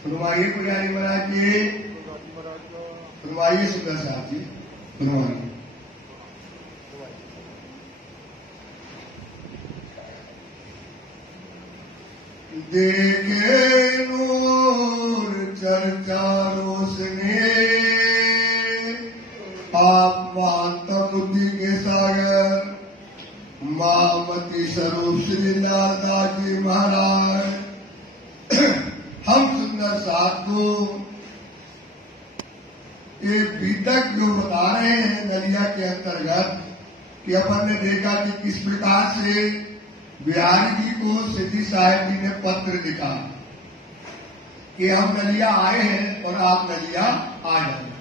फरमाइए पुजारी महाराज जी, फरमाइए सुंदर साहब जी, फरमाइए। देखे नूर चर्चा रोशनी, आप महानता बुद्धि के सागर महामती स्वरूप श्री लालदास जी महाराज, हम सुंदर साहब को ये बीतक जो बता रहे हैं नलिया के अंतर्गत कि अपन ने देखा कि किस प्रकार से बिहारी जी को सिद्धि साहब जी ने पत्र लिखा कि हम नलिया आए हैं और आप नलिया आ जाए।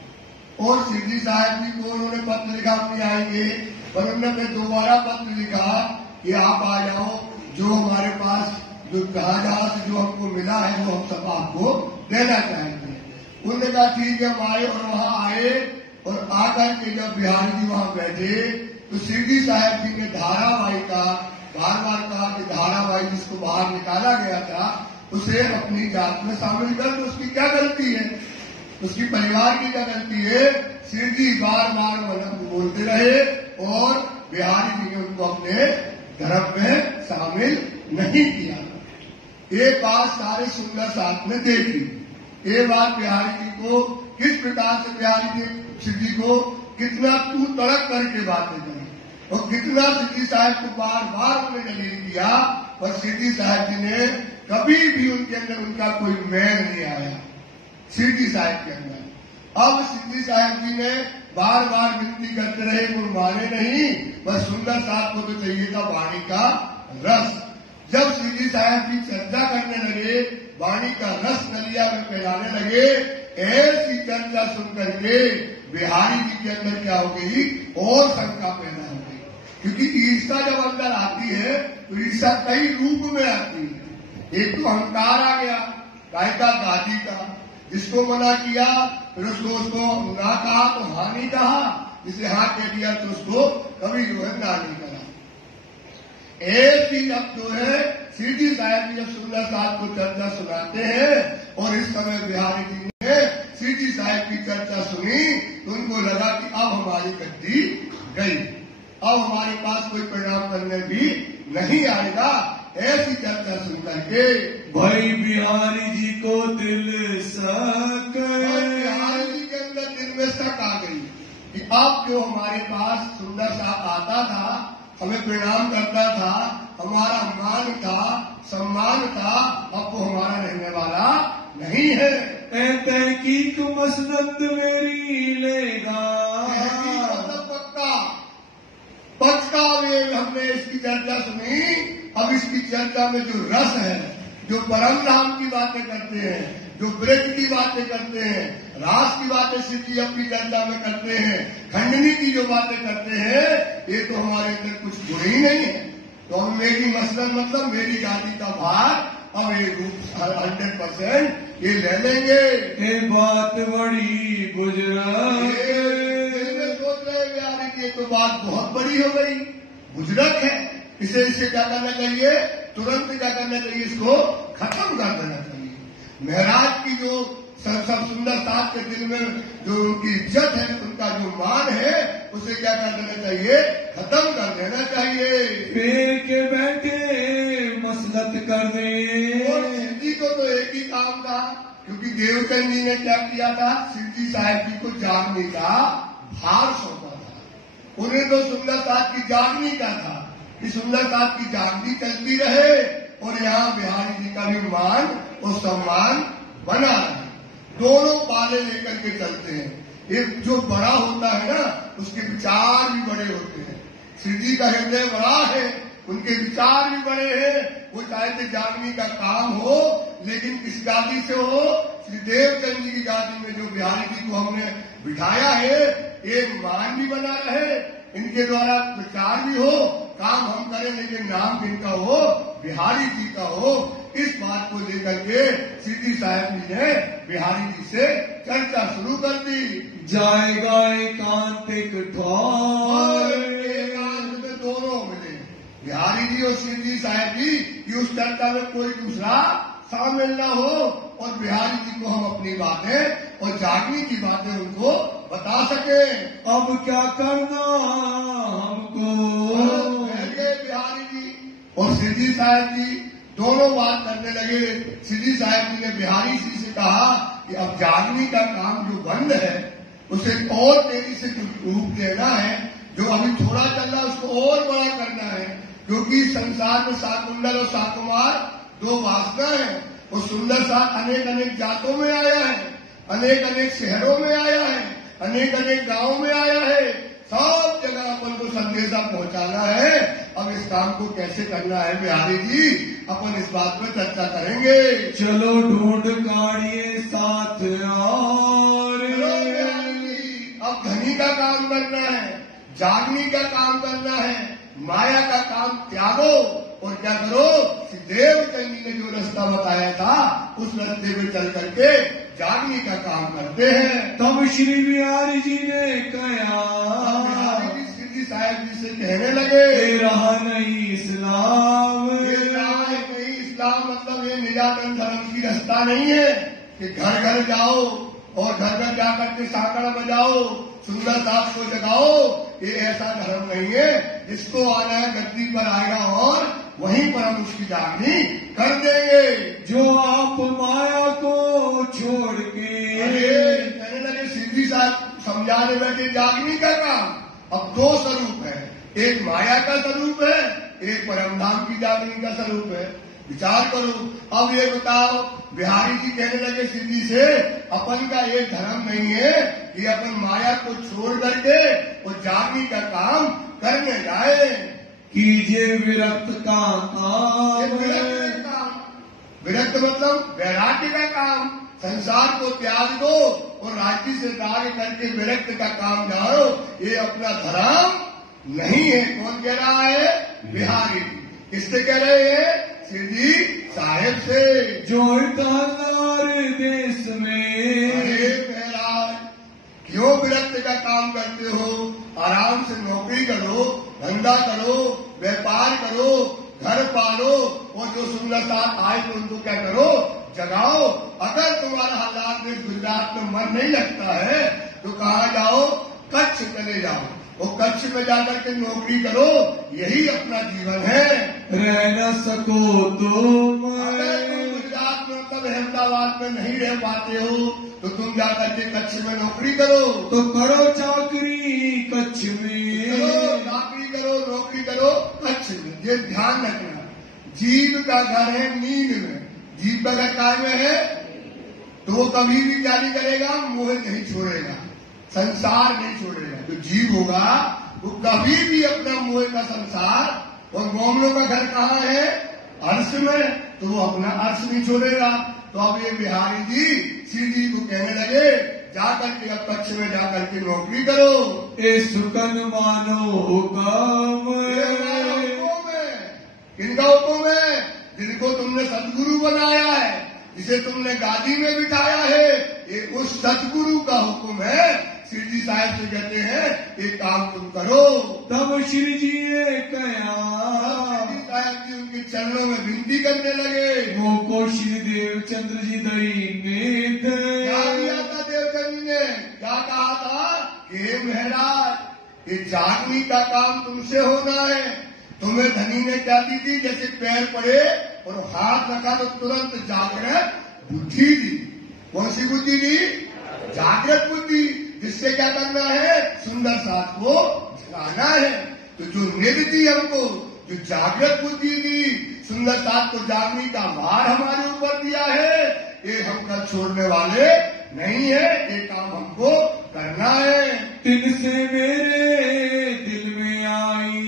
और सिद्धि साहब जी को उन्होंने पत्र लिखा अपनी आएंगे, पर उन्होंने दोबारा पत्र लिखा कि आप आ जाओ, जो हमारे पास जो जहाज जो हमको मिला है वो हम सब आपको देना चाहेंगे। उन्होंने कहा ठीक है, हम आए और वहां आए और आकर के जब बिहारी जी वहां बैठे तो सिद्धि साहब जी ने धारावाही का बार बार कहा कि धारावाही जिसको बाहर निकाला गया था उसे अपनी जात में शामिल कर, तो उसकी क्या गलती है, उसकी परिवार की क्या गलती है। सिद्धि बार बार बोलते रहे और बिहारी जी ने उनको अपने धर्म में शामिल नहीं किया। ये बात सारे सुंदर साथ में देखी। ये बात बिहारी जी को किस प्रकार से बिहारी जी सिद्धि को कितना तू तड़क करके बातें करी और कितना सिद्धि साहब को बार बार उन्होंने जलील किया, पर सिद्धि साहब जी ने कभी भी उनके अंदर उनका कोई मैल नहीं आया सिद्धि साहब के अंदर। अब सिद्धि साहब जी ने बार बार विनती करते रहे, वो माने नहीं, बस सुंदर साहब को तो चाहिए था वाणी का रस। जब सिद्धि साहब जी चर्चा करने लगे, वाणी का रस नलिया में फैलाने लगे, ऐसी चर्चा सुन करके बिहारी जी के अंदर क्या हो गई और शंका पैदा हो गई, क्योंकि ईर्षा जब अंदर आती है तो ईर्षा कई रूप में आती है। एक तो अहंकार आ गया गायिका दादी का, जिसको मना किया फिर उसको ना कहा तो हाँ नहीं कहा, जिसे हाँ कह दिया तो उसको कभी जो है ना नहीं करा। एक ही अब जो है सिद्धि साहब जी जब सुंदर साहब को चर्चा सुनाते हैं और इस समय बिहारी जी ने सिद्धि साहब की चर्चा सुनी तो उनको लगा कि अब हमारी गद्दी गई, अब हमारे पास कोई परिणाम करने भी नहीं आएगा। ऐसी चर्चा सुन करके भाई बिहारी जी को दिल शक, बिहारी जी के अंदर दिल में शक आ गई कि अब जो हमारे पास सुंदर साहब आता था, हमें प्रणाम करता था, हमारा मान था, सम्मान था, अब वो हमारा रहने वाला नहीं है। तहकीक मसनद मेरी लेगा, मतलब पक्का पक्का में हमने इसकी चर्चा सुनी। अब इसकी चर्चा में जो रस है, जो परम धाम की बातें करते हैं, जो ब्रज की बातें करते हैं, रास की बातें सिद्धि अपनी चर्चा में करते हैं, खंडनी की जो बातें करते हैं, ये तो हमारे अंदर कुछ गुण ही नहीं है। तो अब मेरी मसलन मतलब मेरी गाड़ी का भार अब ये 100% ये ले लेंगे। ये बात बड़ी बुजुर्ग सोच रहे बिहारी की, तो बात बहुत बड़ी हो गई, बुजुर्ग है, इसे क्या करना चाहिए, तुरंत क्या करना चाहिए, इसको खत्म कर देना चाहिए। महराज की जो सब सुंदर साहब के दिल में जो उनकी इज्जत है, उनका जो मान है, उसे क्या कर देना चाहिए, खत्म कर देना चाहिए। पेड़ के बैठे मसलत कर दे। और सिद्धि को तो एक ही काम था, क्योंकि देवचंद जी ने क्या किया था, सिद्धि साहब जी को जागने का भार सौंपा था। उन्हें तो सुंदर साहब की जागनी का था कि सुंदर साहब की जागनी चलती रहे और यहाँ बिहारी जी का भी मान और सम्मान बना रहे। दोनों पाले लेकर के चलते हैं। एक जो बड़ा होता है ना, उसके विचार भी बड़े होते हैं। सिद्धि का हृदय बड़ा है, उनके विचार भी बड़े हैं। वो चाहते जागनी का काम हो, लेकिन किस गादी से हो, श्री देवचंद जी की गादी में जो बिहारी जी को हमने बिठाया है, एक मान भी बना रहे, इनके द्वारा प्रचार भी हो, काम हम करें, लेकिन नाम जिनका हो, बिहारी जी का हो। इस बात को लेकर के सिद्धि साहब जी ने बिहारी जी से चर्चा शुरू कर दी। जाएगा एकांतिक ठौर, एकांत में दोनों मिले, बिहारी जी और सिद्धि साहब जी की उस चर्चा में कोई दूसरा शामिल न हो और बिहारी जी को हम अपनी बातें और जागनी की बातें उनको बता सके। अब क्या करना हमको। बिहारी जी और सिद्धि साहब जी दोनों बात करने लगे। सिद्धि साहब जी ने बिहारी जी से कहा कि अब जागनी का काम जो बंद है उसे और तेजी से रूप देना है, जो अभी थोड़ा चल रहा है उसको और बड़ा करना है, क्योंकि संसार में साकुंडल और साकुमार दो वासना है। वो सुंदर साथ अनेक अनेक जातों में आया है, अनेक अनेक शहरों में आया है, अनेक अनेक गांवों में आया है। सब जगह अपन को संदेशा पहुंचाना है। अब इस काम को कैसे करना है बिहारी जी, अपन इस बात पर चर्चा करेंगे। चलो ढूंढ काढ़िए साथ और। अब धनी का काम करना है, जागनी का काम करना है, माया का काम त्यागो और क्या करो, देवचंद जी ने जो रास्ता बताया था उस रास्ते पे चल करके जागनी का काम करते हैं। तब श्री बिहारी जी ने कहा, बिहारी जी सिद्धि साहब जी से कहने लगे, रहा नहीं इस्लाम। नहीं इस्लाम मतलब ये निराकरण धर्म की रास्ता नहीं है कि घर घर जाओ और घर घर जाकर के साकड़ बजाओ, सुंदर साथ को जगाओ। ये ऐसा धर्म नहीं है। जिसको आना है गद्दी पर आएगा और वहीं पर हम उसकी जागनी कर देंगे। जो आप माया को छोड़ के। कहने लगे सिद्धि साहब समझाने बैठे जागनी का काम अब दो स्वरूप है, एक माया का स्वरूप है, एक परमधाम की जागनी का स्वरूप है। विचार करो। अब ये बताओ, बिहारी जी कहने लगे सिद्धि से, अपन का ये धर्म नहीं है कि अपन माया को छोड़ करके और जागनी का काम करने जाए। कीजिए विरक्त का काम। विरक्त मतलब वैराग्य का काम। संसार को त्याग दो और राज्य से त्याग करके विरक्त का काम जाओ। ये अपना धर्म नहीं है। कौन कह रहा है? बिहारी। किससे कह रहे हैं? सिद्धि साहेब से। जो हमारे देश में। महाराज क्यों विरक्त का काम करते हो? आराम से नौकरी करो, धंधा करो, व्यापार करो, घर पालो और जो सुंदर साथ आए तो उनको क्या करो, जगाओ। अगर तुम्हारा हालात में गुजरात में मन नहीं लगता है तो कहाँ जाओ? कच्छ चले जाओ। वो कच्छ में जाकर के नौकरी करो, यही अपना जीवन है। रह न सको तो गुजरात में मतलब अहमदाबाद में नहीं रह पाते हो तो तुम जाकर के कच्छ में नौकरी करो। तो करो चाकरी कच्छ में। नौकरी करो, नौकरी करो कच्छ में। ये ध्यान रखना, जीव का घर है नींद में। जीव का घर काय में है तो वो कभी भी क्या नहीं करेगा? मोह नहीं छोड़ेगा, संसार नहीं छोड़ेगा। जो जीव होगा वो कभी भी अपना मोह का संसार और मोमलों का घर कहाँ है? अर्श में, तो वो अपना अर्श नहीं छोड़ेगा। तो अब ये बिहारी जी सीधी को कहने लगे, जाकर के अब कच्छ में जाकर के नौकरी करो। ए सुकन मानो हुक्म। किनका हुक्म है? जिनको तुमने सदगुरु बनाया है, जिसे तुमने गादी में बिठाया है, ये उस सदगुरु का हुक्म है। श्री साहब से कहते हैं ये काम तुम करो। तब श्री जी ने कहा, साहब जी उनके चरणों में विनती करने लगे। वो को श्री देवचंद्र जी देंगे। क्या किया था देवचंद्र जी ने? क्या कहा था कि महाराज ये जागनी का काम तुमसे होना है। तुम्हें धनी ने क्या दी थी? जैसे पैर पड़े और हाथ रखा तो तुरंत जागृत बुद्धि दी। कौन सी बुद्धि दी? जागृत बुद्धि, जिससे क्या करना है? सुंदर साथ को जगाना है। तो जो निधि दी हमको, जो जागृत बुद्धि दी, सुंदर साथ को जागने का भार हमारे ऊपर दिया है, ये हम कल छोड़ने वाले नहीं है। ये काम हमको करना है। तिनसे मेरे दिल में आई।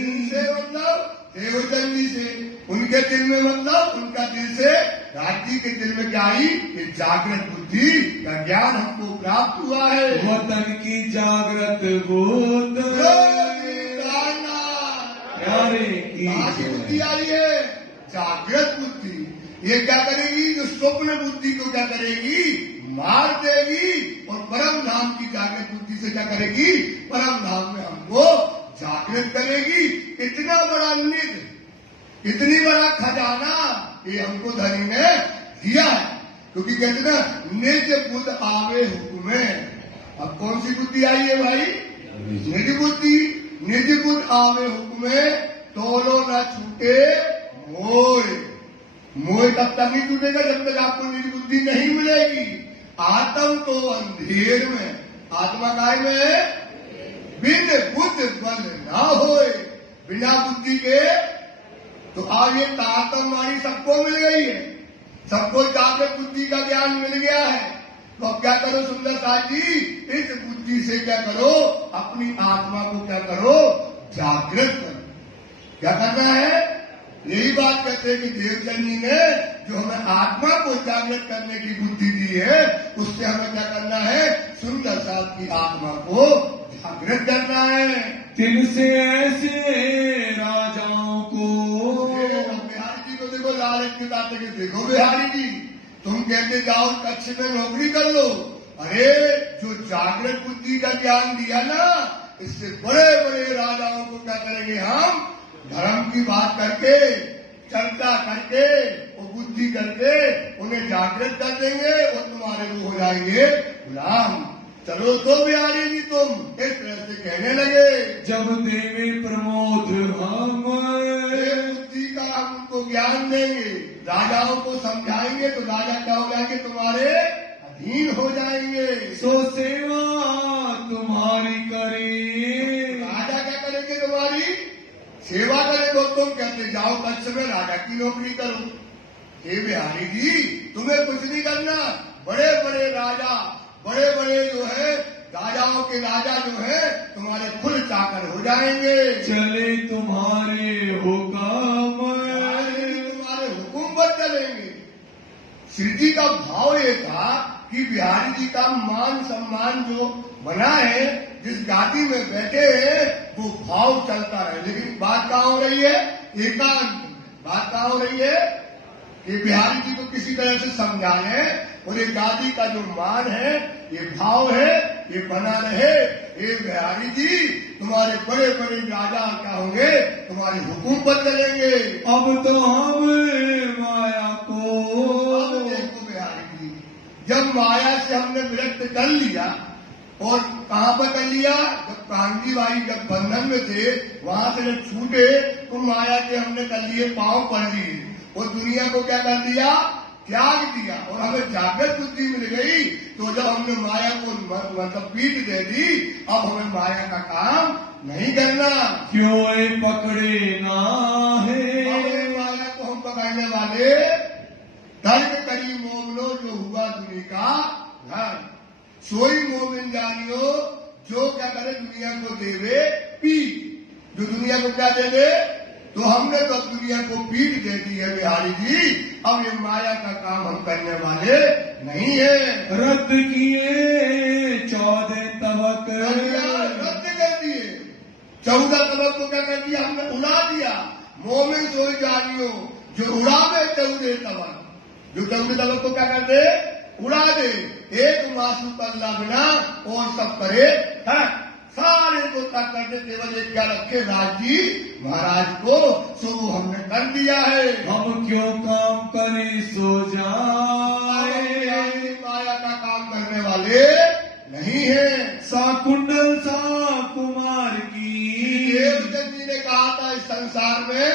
तिनसे मतलब देवचंद जी से। उनके दिल में मतलब उनका दिल से राज्य के दिल में क्या आई? ये जागृत बुद्धि का ज्ञान हमको प्राप्त हुआ है। वतन की जागृत बुद्धि बुद्धि आई है, जागृत बुद्धि। ये क्या करेगी? जो स्वप्न बुद्धि को क्या करेगी? मार देगी और परम धाम की जागृत बुद्धि से क्या करेगी? परम धाम में हमको जागृत करेगी। इतना बड़ा निधि, इतनी बड़ा खजाना ये हमको धनी ने दिया है। क्योंकि कहते ना निज बुद्ध आवे हुक्मे। अब कौन सी बुद्धि आई है भाई? निज बुद्धि। निज बुद्ध आवे हुक्मे तोलो न छूटे मोय। मोय तब तक नहीं टूटेगा जब तक आपको निज बुद्धि नहीं मिलेगी। आत्म तो अंधेर में, आत्मा काय में है? बिन बुद्ध बल ना होए। बिना बुद्धि के तो आज ये तारतम्यवाणी सबको मिल गई है, सबको जागृत बुद्धि का ज्ञान मिल गया है। तो अब क्या करो सुंदर साथ जी, इस बुद्धि से क्या करो, अपनी आत्मा को क्या करो, जागृत करो। क्या करना है? यही बात कहते हैं कि देवचंद जी ने जो हमें आत्मा को जागृत करने की बुद्धि दी है, उससे हमें क्या करना है? सुंदर साथ की आत्मा को जागृत करना है। तिनसे ऐसे राजाओं को। बिहारी जी को देखो, लालच के दाते के देखो बिहारी जी, तुम कहते जाओ कच्छ में नौकरी कर लो। अरे जो जागृत बुद्धि का ज्ञान दिया ना, इससे बड़े बड़े राजाओं को क्या करेंगे हम? धर्म की बात करके, चर्चा करके, वो बुद्धि करके उन्हें जागृत कर देंगे और तुम्हारे वो हो जाएंगे गुलाम। चलो तो बिहारी जी तुम इस तरह से कहने लगे। जब देवे प्रमोद हम बुद्धि का हम उनको ज्ञान देंगे, राजाओं को समझाएंगे तो राजा क्या हो जाएंगे? तुम्हारे अधीन हो जाएंगे। सो सेवा तुम्हारी करे। राजा क्या करेंगे? तुम्हारी सेवा करेंगे। तुम कहते जाओ कच्छ में राजा की नौकरी करो। हे बिहारी जी, तुम्हें कुछ नहीं करना। बड़े बड़े राजा, बड़े बड़े जो है राजाओं के राजा जो है तुम्हारे खुद चाकर हो जाएंगे। चले तुम्हारे हुक्म, तुम्हारे हुक्म पर चलेंगे। श्री जी का भाव ये था कि बिहारी जी का मान सम्मान जो बना है, जिस गादी में बैठे हैं, वो भाव चलता रहे। लेकिन बात कहाँ हो रही है? एकांत। बात कहाँ हो रही है? कि बिहारी जी को किसी तरह से समझाए और ये गादी का जो मान है, ये भाव है, ये बना रहे। ये बिहारी जी तुम्हारे बड़े बड़े राजा क्या होंगे? तुम्हारे हुक्म पर चलेंगे। अब तो हम माया को। अब देखो बिहारी जी, जब माया से हमने विरक्त कर लिया, और कहाँ पर कर लिया? जब कांडी भाई जब बंधन में थे, वहां से जब छूटे तो माया के हमने कर लिए पांव पड़ लिए और दुनिया को क्या कर दिया? त्याग दिया। और हमें जागृत बुद्धि मिल गई। तो जब हमने माया को मतलब पीठ दे दी, अब हमें माया का काम नहीं करना। क्यों पकड़े ना है? माया को हम पकड़ने वाले तर्क करी मोमलो जो हुआ दुनिया का घर। सोई मोमिन जानियो जो क्या करे दुनिया को देवे पीठ। जो दुनिया को क्या दे दे? तो हमने तो दुनिया को पीठ दे दी है बिहारी जी। अब ये माया का काम हम करने वाले नहीं है। रद्द किए 14 तबक, रद्द कर दिए 14 तबक को क्या कर दिया? हमने उड़ा दिया। मोमिन सोई जानियो जो उड़ावे 14 तबक, जो 14 तबक को क्या कर दे? उड़ा दे। एक मासू करना बिना और सब करे है। सारे को तक करके केवल एक क्या रखे? राज जी महाराज को। सो वो हमने कर दिया है। हम क्यों काम करें सो जाए? माया का काम करने वाले नहीं है। साकुंडल सा कुमार की। देवचंद जी ने कहा था इस संसार में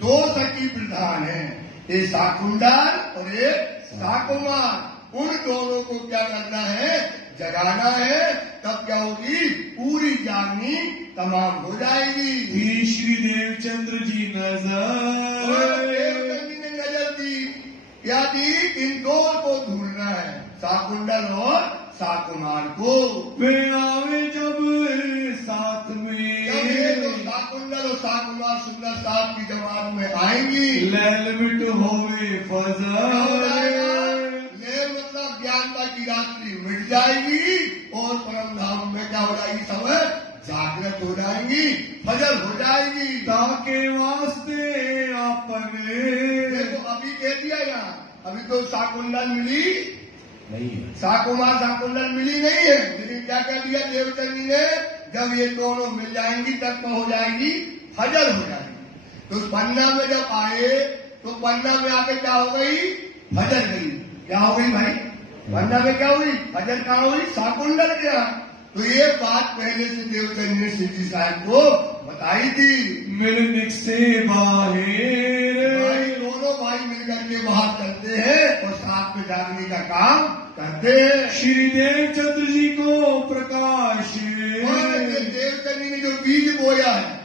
2 सखी प्रधान है, एक साकुंडल और एक साकुमार। उन दोनों को क्या करना है? जगाना है। तब क्या होगी? पूरी जागनी तमाम हो जाएगी। ही श्री देवचंद्र जी नजर। देवचंद जी ने नजर दी। क्या दी? इन दो को ढूंढना है, साकुंडल और साकुमार को। वे आवे जब साथ में, जब ये तो साकुंडल और साकुमार सुंदर साथ की जमात में आएंगी, लैल मिट होवे फजल। मतलब ज्ञानता की रात्रि मिट जाएगी और परम धाम में क्या हो जाएगी? समय जागृत हो जाएंगी, फजल हो जाएगी। ताके वास्ते अपने। देखो अभी कह दिया यहाँ, अभी तो साकुंडल मिली नहीं है, साकुमार साकुंडल मिली नहीं है। लेकिन क्या कह दिया देवचंद जी ने? जब ये दोनों मिल जाएंगी तब तो हो जाएगी, फजल हो जाएगी। तो उस पन्ना में जब आए तो पन्ना में आके क्या हो गई? फजर गई। क्या हो गई भाई? पन्ना में क्या हुई? फजर कहाँ हुई? शाकुंडल के यहाँ। तो ये बात पहले से देवचंद ने सिद्धि साहब को बताई थी। मिलने से बाहर भाई दोनों भाई मिलकर के बाहर चलते हैं और साथ में जागने का काम करते हैं। श्री देवचंद्र जी को प्रकाश। देवचंद जी ने जो बीज बोया है,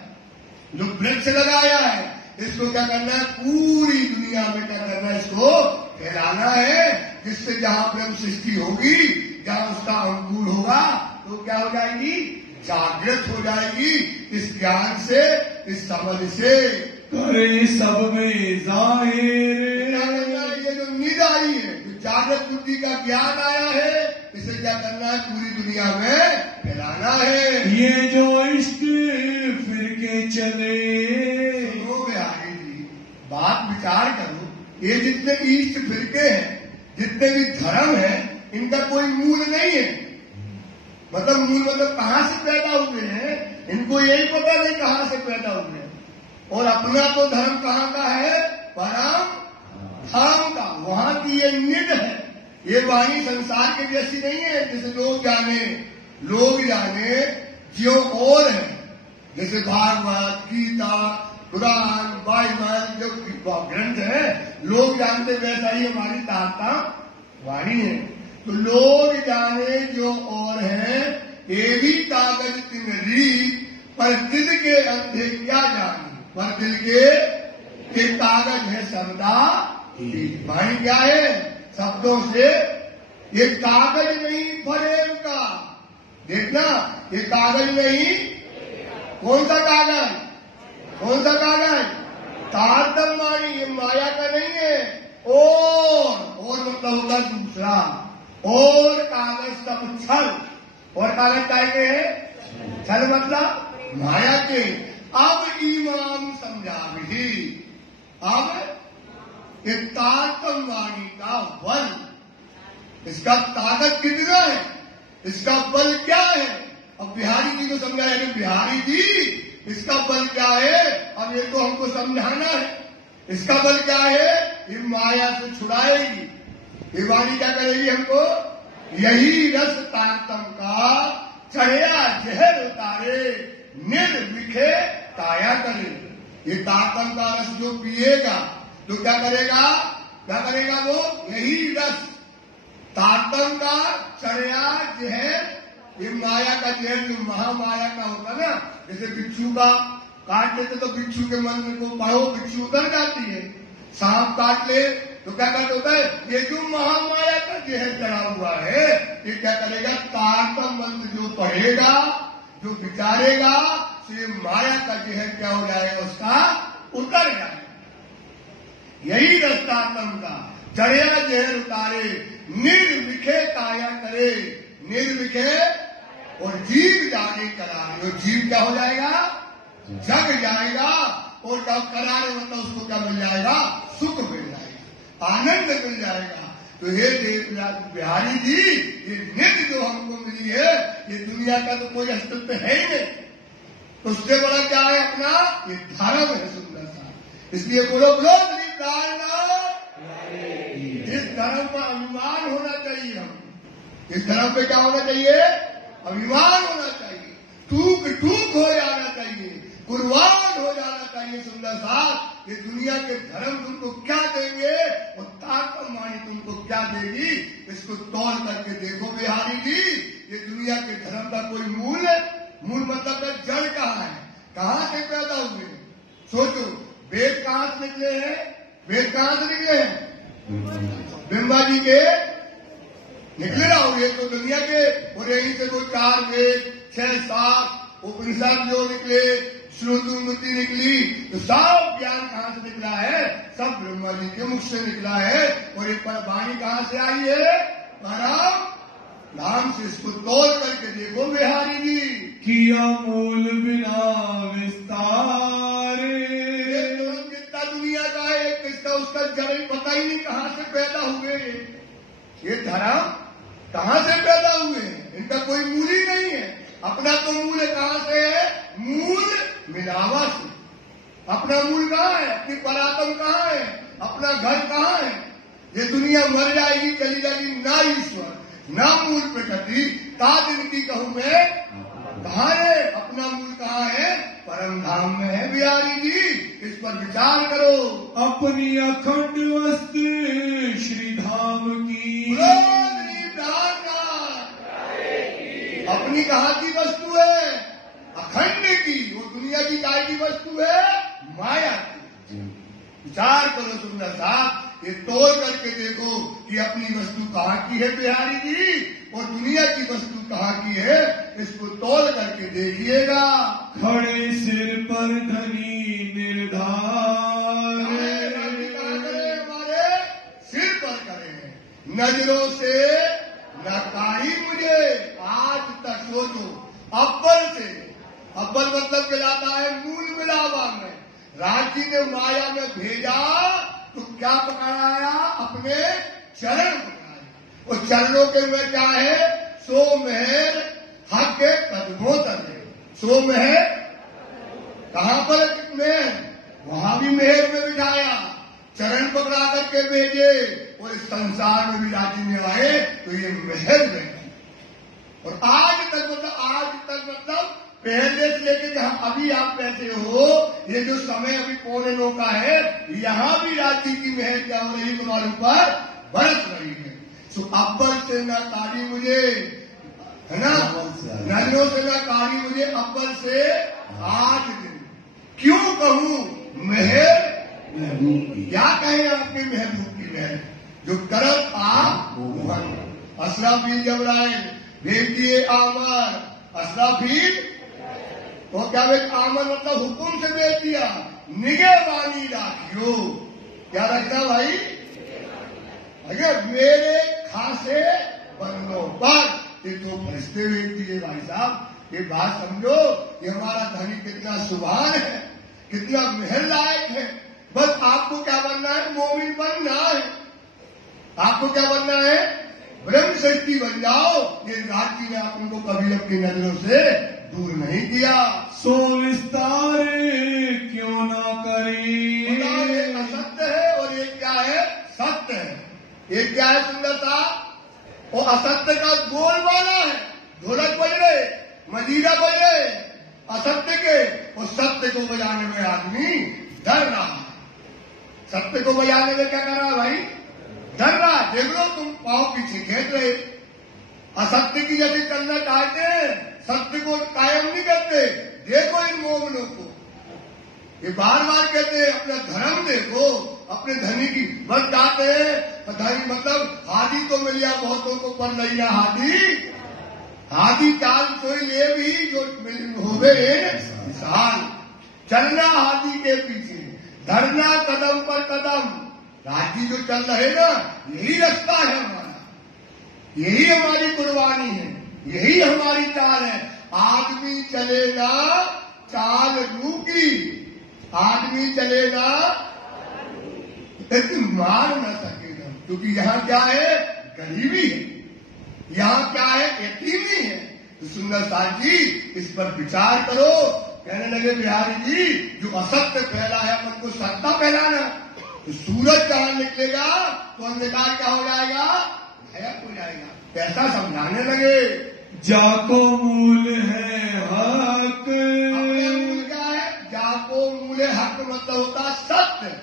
जो वृक्ष लगाया है, इसको क्या करना है? पूरी दुनिया में क्या करना है? इसको फैलाना है, जिससे जहां ब्रह्म सृष्टि होगी, जहां उसका अंकुर होगा, तो क्या हो जाएगी? जागृत हो जाएगी। इस ज्ञान से, इस समझ से करे सब में जाहिर। ये जो नींद आई है, जो जागृत बुद्धि का ज्ञान आया है, इसे क्या करना है? पूरी दुनिया में फैलाना है। ये जो इश्क फिर के चले। सुनो बिहारी जी, बात विचार करो। ये जितने ईस्ट फिरके हैं, जितने भी धर्म है, इनका कोई मूल नहीं है। मतलब मूल मतलब कहाँ से पैदा हुए हैं, इनको यही पता नहीं कहाँ से पैदा हुए हैं। और अपना तो धर्म कहाँ का है? परम धाम का। वहां की ये निध है। ये वाणी संसार के जैसी नहीं है, जैसे लोग जाने जो और है, जैसे भागवत, गीता, कुरान, बाइबल जो ग्रंथ है, लोग जानते वैसा ही हमारी तारता वाणी है। तो लोग जाने जो और है, ये भी कागज तिन रीत, पर दिल के अंधे क्या जाने। पर दिल के कागज है शब्दा। वाणी क्या है? शब्दों से। ये कागज नहीं फरेब का। देखना, ये कागज नहीं। कौन सा कागज? कौन सा कागज? तारतम वाणी। ये माया का नहीं है। और मतलब होगा दूसरा। और कागज सब छल। और कागज काय के है? छल मतलब माया के। अब इमाम समझा विधि। अब ये तारतम वाणी का बल, इसका ताकत कितना है, इसका बल क्या है? अब बिहारी जी को समझाया कि बिहारी जी इसका बल क्या है, अब ये तो हमको समझाना है। इसका बल क्या है? ये माया से छुड़ाएगी। ये वाणी क्या करेगी हमको? यही रस तारतम का चढ़िया जहर उतारे, निर्विखे काया करे। ये तारतम का रस जो पिएगा तो क्या करेगा? क्या करेगा वो? यही रस तारतम का चढ़िया जहर, ये माया का जहर जो महामाया का होता ना, जैसे बिच्छू का काट लेते तो बिच्छू के मन को पढ़ो, बिच्छू उतर जाती है। सांप काट ले तो क्या करता होता है? ये जो महामाया का जहर चढ़ा हुआ है, ये क्या करेगा? तारतम मंत्र जो पढ़ेगा, जो विचारेगा, तो ये माया का जहर क्या हो जाएगा? उसका उतर जाएगा। यही रस्तातम का चढ़िया जहर उतारे, निर्विखे काया करे। निर्विखे और जीव जागे करारे। और जीव क्या हो जाएगा? जग जाएगा। और जब करारे मतलब उसको क्या मिल जाएगा? सुख मिल जाएगा, आनंद मिल जाएगा। तो हे देव बिहारी जी, ये निध जो हमको मिली है, ये दुनिया का तो कोई अस्तित्व है ही नहीं। तो उससे बड़ा क्या है अपना? ये धर्म है सुंदर सा। इसलिए बोलो इस धर्म का अभिमान होना चाहिए। हम इस धर्म पे क्या होना चाहिए? अभिमान होना चाहिए। टूक हो जाना चाहिए, कुर्बान हो जाना चाहिए। सुंदर साहब, ये दुनिया के धर्म तुमको क्या देंगे और ताकत वाणी तुमको क्या देगी, इसको तौल करके देखो बिहारी जी। ये दुनिया के धर्म का कोई मूल है? मूल मतलब का जड़ कहाँ है? कहाँ से पैदा हुए? सोचो, वेद कहाँ से निकले हैं? वेद कहाँ से निकले हैं? ब्रह्मा जी के निकले ना हुए तो दुनिया के। और यहीं से वो 4 वेद, 6-7 उपनिषद जो निकले, श्रुति निकली। तो सब ज्ञान कहाँ से निकला है? सब ब्रह्मा जी के मुख से निकला है। और ये वाणी कहाँ से आई है? परम धाम से। इसको तोड़ करके देखो बिहारी जी। किया मूल बिना विस्तार। कितना दुनिया का है, किसका उसका जड़ पता ही नहीं कहाँ से पैदा हुए। ये धर्म कहाँ से पैदा हुए हैं? इनका कोई मूल ही नहीं है। अपना तो मूल कहाँ से है? मूल मिलावा से। अपना मूल कहाँ है? कि परातम कहाँ है? अपना घर कहाँ है? ये दुनिया मर जाएगी, चली जाएगी, ना ईश्वर ना मूल प्रकृति का दिन की कहूँ मैं कहाँ है? अपना मूल कहाँ है? परम धाम में है बिहारी जी, इस पर विचार करो। अपनी अखंड वस्तु श्री धाम की, अपनी कहाँ की वस्तु है? अखंड की। वो दुनिया की काय की वस्तु है? माया की। विचार करो सुंदर साहब, ये तोड़ करके देखो कि अपनी वस्तु कहाँ की है बिहारी जी और दुनिया की वस्तु कहाँ की है, इसको तोड़ करके देखिएगा। खड़े सिर पर धनी निर्धार, हमारे सिर पर करे, नजरों से नकारी मुझे आज तक सोचो। अव्वल से, अव्वल मतलब कहलाता है मूल मिलावा में। राज जी ने माया में भेजा तो क्या पकड़ाया? अपने चरण पकड़ाए। और चरणों के में क्या है? सो मेहर हक के कदमों तले। सो मेहर कहाँ पर मेहर? वहां भी मेहर में बिठाया, चरण पकड़ा करके भेजे और इस संसार में भी राजी में आए तो ये मेहर बैठी। और आज तक मतलब पहले से लेकर जहां अभी आप बैठे हो, ये जो समय अभी 8:45 का है, यहाँ भी राज्य की मेहर क्या हो रही तुम्हारे ऊपर? बरस रही है। सो अव्वल से न कारी मुझे, है ना, नजरों से न कारी मुझे, अव्वल से आज दिन क्यों कहूँ मेहर महबूब की। क्या कहें आपके महबूब की मेहर? जो करत आप मोहन। असराफील जब राय भेज दिए आमर, असराफील तो क्या भेज? आमर मतलब हुकुम से भेज दिया, निगहबानी राखियो। क्या रखना भाई? अगर मेरे खासे बंदों पर ये दो फरिश्ते भेज दिए भाई साहब। ये बात समझो, ये हमारा धनी कितना सुभान है, कितना मेहर लायक है। बस आपको क्या बनना है? मोमिन बनना है। आपको क्या बनना है? ब्रह्म शक्ति बन जाओ। ये राज्य ने आपको कभी अपनी नजरों से दूर नहीं किया। सो विस्तार क्यों ना करे? ये असत्य है और ये क्या है? सत्य है। ये क्या है सुंदरता? और असत्य का बोलबाला है। ढोलक बज रहे, मजीरा बज रहे असत्य के, और सत्य को बजाने में आदमी डर रहा है। सत्य को बजाने में क्या कर रहा भाई? डर रहा। देख लो तुम पांव पीछे खेल रहे। असत्य की यदि चलना चाहते हैं, सत्य को कायम नहीं करते। देखो इन मोमिनों को, ये बार बार कहते हैं अपना धर्म देखो, अपने धनी की बस जाते हैं। धनी मतलब हादी तो मिल गया बहुतों को, पर लिया हादी चाल सोई ले भी जो हो गए साल। चलना हादी के पीछे, धरना कदम पर कदम। राजी जो चल रहे ना, यही रास्ता है हमारा, यही हमारी कुर्बानी है, यही हमारी चाल है। आदमी चलेगा चाल रूकी, आदमी चलेगा लेकिन मार न सकेगा। क्योंकि यहाँ क्या है? गरीबी है, यहाँ क्या है? यतीमी है। तो सुंदर साथ जी इस पर विचार करो। कहने लगे बिहारी जी, जो असत्य फैला है अपन को सत्ता फैलाना। तो सूरज जहां निकलेगा तो अंधकार क्या हो जाएगा? गायब हो जाएगा। ऐसा समझाने लगे। जाको मूल है हक। मूल क्या है? जाको मूल है हक मतलब होता सत्य।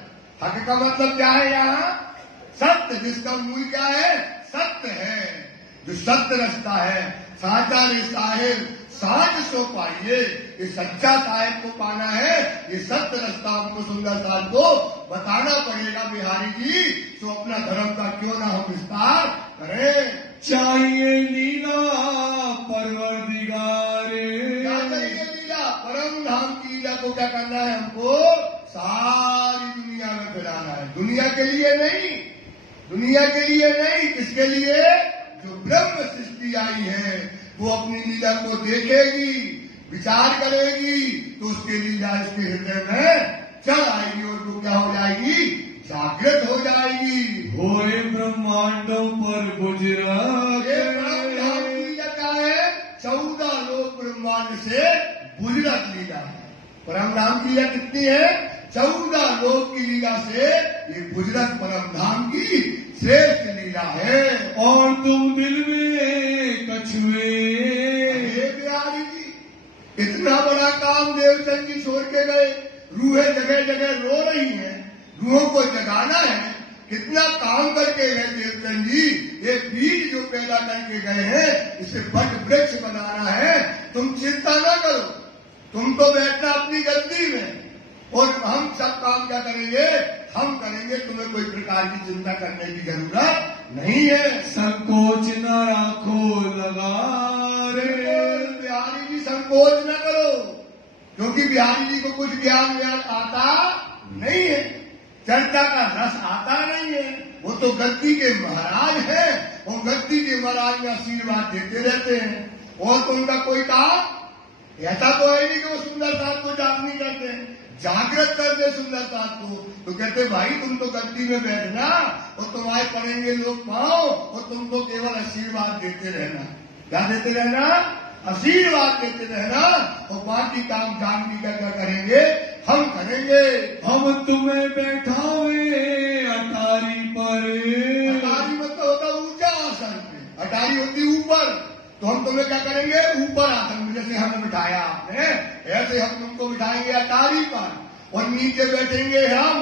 हक का मतलब क्या है? यहाँ सत्य, जिसका मूल क्या है? सत्य है। जो सत्य रास्ता है, साचा रे साहेब साज सो पाइए। ये सच्चा साहेब को पाना है, ये सत्य रास्ता हमको सुंदर साहब को बताना पड़ेगा बिहारी जी। तो अपना धर्म का क्यों ना हम विस्तार करें। चाहिए लीला परवरदिगार। क्या चाहिए लीला? परम धाम की लीला को क्या करना है? हमको सारी दुनिया में फैलाना है। दुनिया के लिए नहीं, दुनिया के लिए नहीं, किसके लिए? जो ब्रह्म सृष्टि आई है वो अपनी लीला को देखेगी, विचार करेगी, तो उसके लीला इसके हृदय में चल आएगी और वो क्या हो जाएगी? जागृत हो जाएगी। होए ब्रह्मांडों पर गुजरात। लीला क्या है? 14 लोक ब्रह्मांड से गुजरत लीला है। परम धाम की लीला कितनी है? 14 लोक की लीला से ये गुजरत परम धाम की श्रेष्ठ लीला है। और तुम दिल में कछुए। बिहारी जी इतना बड़ा काम देवचंद जी छोड़ के गए। रूहें जगह जगह रो रही हैं, रूहों को जगाना है। कितना काम करके गए देवचंद जी। ये बीज जो पैदा करके गए हैं इसे वट वृक्ष बनाना है। तुम चिंता ना करो, तुम तो बैठना अपनी गद्दी में और हम सब काम क्या करेंगे, हम करेंगे। तुम्हें कोई प्रकार की चिंता करने की जरूरत नहीं है। संकोच न राखो लगा रे। बिहारी जी संकोच न करो, क्योंकि बिहारी जी को कुछ ज्ञान आता नहीं है, चर्चा का रस आता नहीं है। वो तो गद्दी के महाराज हैं और गद्दी के महाराज में आशीर्वाद देते रहते हैं। और तो उनका कोई काम ऐसा तो है नहीं कि वो सुंदर साथ को जागनी करते हैं, जागृत कर दे सुंदर साथ को। तो कहते भाई तुम तो गद्दी में बैठना और तुम्हारे पड़ेंगे लोग पाओ और तुम तो केवल आशीर्वाद देते रहना। क्या देते रहना? आशीर्वाद देते रहना। और बाकी काम जागनी का क्या करेंगे, हम करेंगे। हम तुम्हें बैठावे अटारी पर। अटारी मतलब होता ऊंचा आसन पे, अटारी होती ऊपर। तो हम तुम्हें क्या करेंगे, ऊपर आसन में जैसे हमें बिठाया आपने ऐसे हम तुमको बिठाएंगे अटारी पर और नीचे बैठेंगे हम।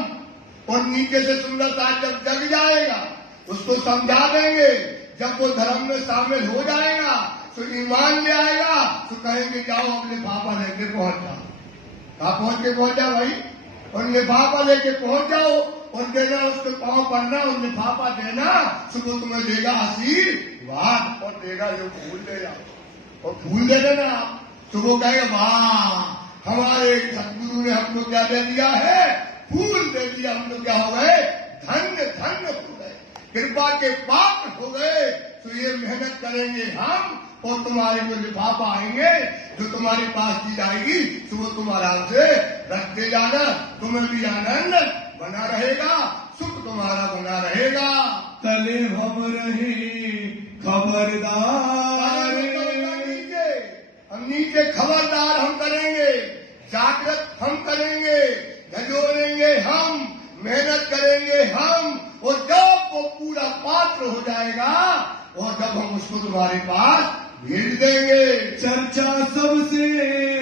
और नीचे से सुंदर साथ जब जग जाएगा उसको समझा देंगे। जब वो धर्म में शामिल हो जाएगा तो ईमान ले आएगा तो कहेंगे जाओ अपने पापा लेके पहुंच जाओ। कहाँ पहुंच के पहुंच जाओ भाई, और लिफाफा लेके पहुंच जाओ और देना उसके पाँव पड़ना और लिफाफा देना। सुबह तुम्हें देगा आशीर्वाद और देगा जो फूल ले जाओ और फूल दे देना आप। सुबह कहेगा वाह हमारे सदगुरु ने हमको क्या दे दिया है, फूल दे दिया। हम लोग क्या हो गए, धन्य धन्य हो गए, कृपा के पात्र हो गए। तो ये मेहनत करेंगे हम और तुम्हारे जो लिफाफा आएंगे जो तुम्हारे पास दी जाएगी तो वो तुम आराम से रखते जाना। तुम्हें भी आनंद बना रहेगा, सुख तुम्हारा बना रहेगा। तले हम रहे खबरदार। हम नीचे खबरदार हम करेंगे, जागृत हम करेंगे, झंझोरेंगे हम, मेहनत करेंगे हम। और जब वो पूरा पात्र हो जाएगा और जब हम उसको तुम्हारे पास भेज देंगे। चर्चा सबसे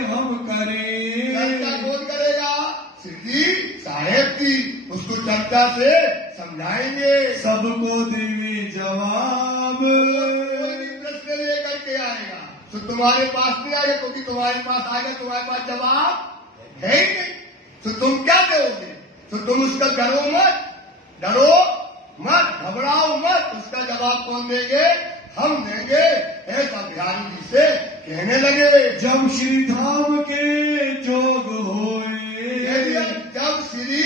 हम करें। चर्चा कौन करेगा, सिद्धि साहेब की। उसको चर्चा से समझाएंगे, सबको देंगे जवाब। कोई प्रश्न लेकर के आएगा तो तुम्हारे पास नहीं आएगा, क्योंकि तुम्हारे पास आएगा तुम्हारे पास जवाब है ही नहीं। तो तुम क्या दोगे, तो तुम उसका डरो मत, घबराओ मत। उसका जवाब कौन देंगे, हम देंगे। ऐसा बिहारी जी से कहने लगे। जब श्री धाम के जोग होए। जब श्री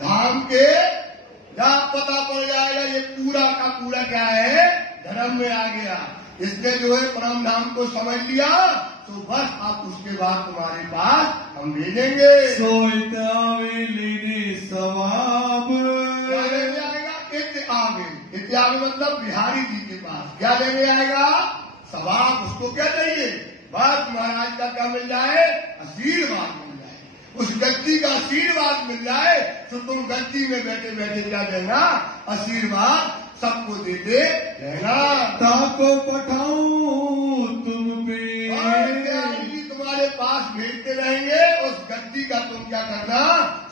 धाम के जब पता पड़ जाएगा ये पूरा का पूरा क्या है, धर्म में आ गया, इसने जो है परम धाम को समझ लिया, तो बस आप उसके बाद तुम्हारे पास हम भेजेंगे। सोइतावे लेने सवाब। इत्यादि मतलब बिहारी जी के पास क्या लेने आएगा, सवाब। उसको क्या चाहिए, बस महाराज का क्या मिल जाए, आशीर्वाद मिल जाए। उस गद्दी का आशीर्वाद मिल जाए तो तुम गद्दी में बैठे बैठे क्या देना, आशीर्वाद सबको देते रहना। ताको पठाऊं तुम पे। तुम्हारे पास भेजते रहेंगे, उस गद्दी का तुम क्या करना,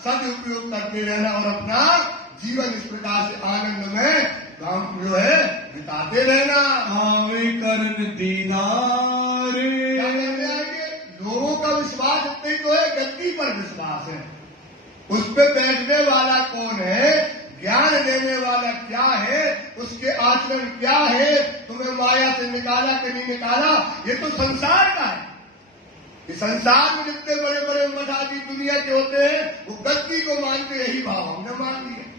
सदुपयोग करते रहना और अपना जीवन इस प्रकार से आनंद में काम जो है बिताते रहना। आवे करण दीदार। लोगों का विश्वास इतने तो है, गद्दी पर विश्वास है। उस पर बैठने वाला कौन है, ज्ञान देने वाला क्या है, उसके आचरण क्या है, तुम्हें माया से निकाला कि नहीं निकाला, ये तो संसार का है। इस संसार में जितने बड़े बड़े मठाधी दुनिया के होते हैं वो गद्दी को मानते, यही भाव हमने मान लिया।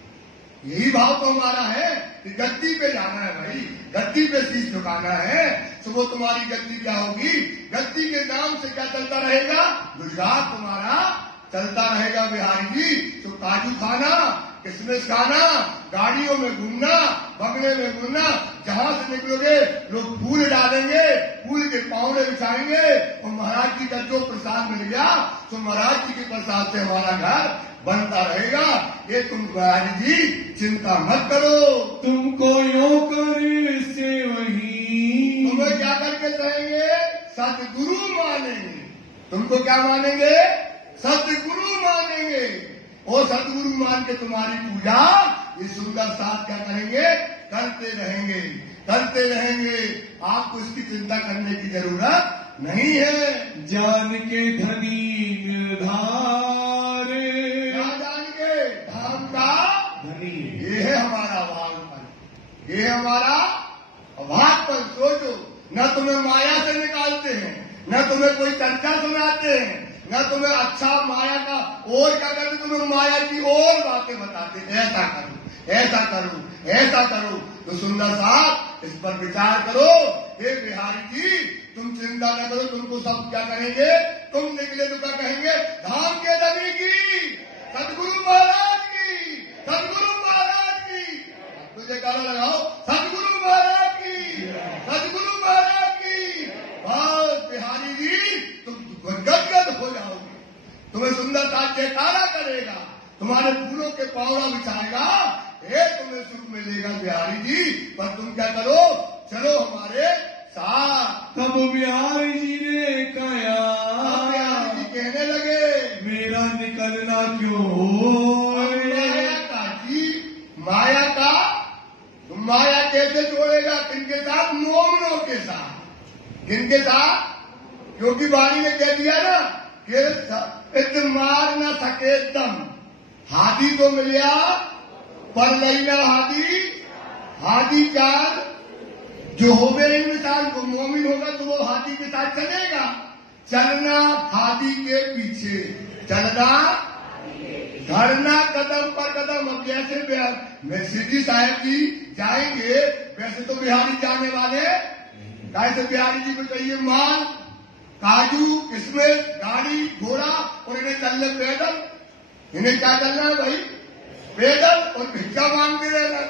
यही भाव तो हमारा है कि गद्दी पे जाना है भाई, गद्दी पे शीश झुकाना है। तो वो तुम्हारी गद्दी क्या होगी, गद्दी के नाम से क्या चलता रहेगा, गुजरात तुम्हारा चलता रहेगा बिहारी जी। तो काजू खाना, किशमिश खाना, गाड़ियों में घूमना, बंगले में घूमना, जहां से निकलोगे लोग फूल डालेंगे, फूल के पावड़े बिछाएंगे और महाराज जी का जो प्रसाद मिल गया तो महाराज जी के प्रसाद से हमारा घर बनता रहेगा। ये तुम बिहारी जी चिंता मत करो। तुमको यो कर से वही, तुम्हें क्या करके कहेंगे? सतगुरु मानेंगे। तुमको क्या मानेंगे? सतगुरु मानेंगे। और सतगुरु मान के तुम्हारी पूजा ये सुंदर साथ क्या करेंगे? करते रहेंगे, करते रहेंगे। आपको इसकी चिंता करने की जरूरत नहीं है। जान के धनी निर्धार, क्या जान के? धाम का धनी। ये है हमारा भागपन, ये है हमारा भागपन। सोचो, न तुम्हें माया से निकालते हैं, न तुम्हें कोई चर्चा सुनाते हैं, न तुम्हें अच्छा माया का और क्या करते, तुम्हें माया की और बातें बताते, ऐसा करो, ऐसा करो, ऐसा करो। तो सुंदर साहब इस पर विचार करो। हे बिहारी जी तुम चिंता न करो, तुमको सब क्या करेंगे? तुम निकले तो क्या कहेंगे? धाम के धनी की, सदगुरु महाराज की, सदगुरु महाराज की। तुझे गाना लगाओ, सदगुरु महाराज की, सदगुरु महाराज की। बस बिहारी जी तुम गदगद हो जाओगे। तुम्हें सुंदर सा जयकारा करेगा, तुम्हारे फूलों के पावड़ा बिछाएगा, तुम्हें सुख मिलेगा बिहारी जी। पर तुम क्या करो? चलो हमारे साथ। तब बिहारी जी ने कहा, बिहारी जी कहने लगे, मेरा निकलना क्यों हो? माया का जी, माया का। तुम माया कैसे छोड़ेगा? किनके साथ? मोमनों के साथ। किनके साथ? क्योंकि वाणी ने कह दिया ना कि मार न सके दम। हाथी तो मिलिया पर लैला हाथी, हाथी चार। जो होवे इंसान को मोमिन होगा तो वो हाथी के साथ चलेगा। चलना हाथी के पीछे, चलना धरना कदम पर कदम। अब जैसे मैं सिद्धि साहब जी जाएंगे, वैसे तो बिहारी जाने वाले। कैसे बिहारी जी को चाहिए माल, काजू, किस्मत, गाड़ी, घोड़ा, और इन्हें चलने पैदल। इन्हें क्या करना है भाई? पैदल, और भिक्षा मांगते रहना।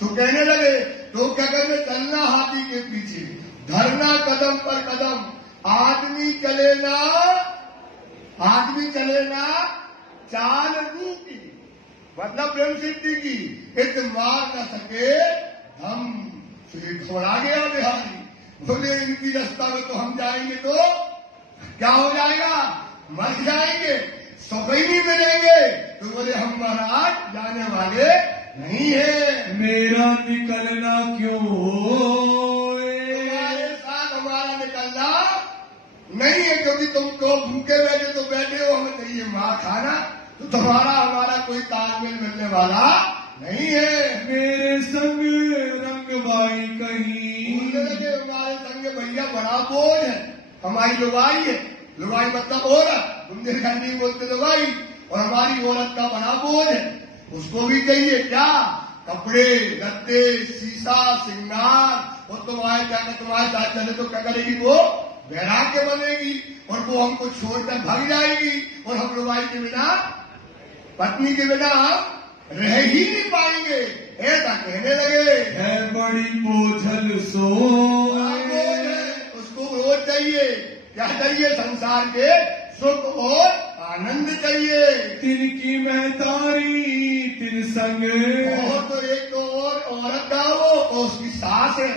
तो कहने लगे तो क्या करने? चलना हाथी के पीछे, धरना कदम पर कदम। आदमी चले ना, आदमी चले ना चाल रूपी, मतलब प्रेम सिद्धि की। इत मार न सके हम। घबरा गया बिहारी, बोले इनकी रास्ता में तो हम जाएंगे तो क्या हो जाएगा? मर जाएंगे, सुख ही नहीं मिलेंगे। तो बोले हम महाराज जाने वाले नहीं है। मेरा निकलना क्यों हो? तुम्हारे साथ हमारा निकलना नहीं है, क्योंकि तुम तो भूखे बैठे तो बैठे हो, हमें चाहिए माँ खाना। तो तुम्हारा हमारा कोई तालमेल मिलने वाला नहीं है। मेरे संग रंगबाई कहीं, हमारे संग भैया बड़ा बोझ है। हमारी लुगाई है, लुगाई मतलब औरत, बुंदेलखंडी बोलते लुगाई। और हमारी औरत का बड़ा बोझ है, उसको भी चाहिए क्या? कपड़े लत्ते, शीशा, श्रृंगार। और तुम्हारे क्या तुम्हारे साथ चले तो क्या करेगी? वो वैराग्य बनेगी, और वो हमको छोड़कर भाग जाएगी। और हम लुगाई के बिना, पत्नी के बिना हम रह ही नहीं पाएंगे। ऐसा कहने लगे। है बड़ी बोझल सो, उसको रोज चाहिए। क्या चाहिए? संसार के सुख और आनंद चाहिए। तिनकी महतारी तिन संग, और तो एक तो और औरत का वो उसकी सास है,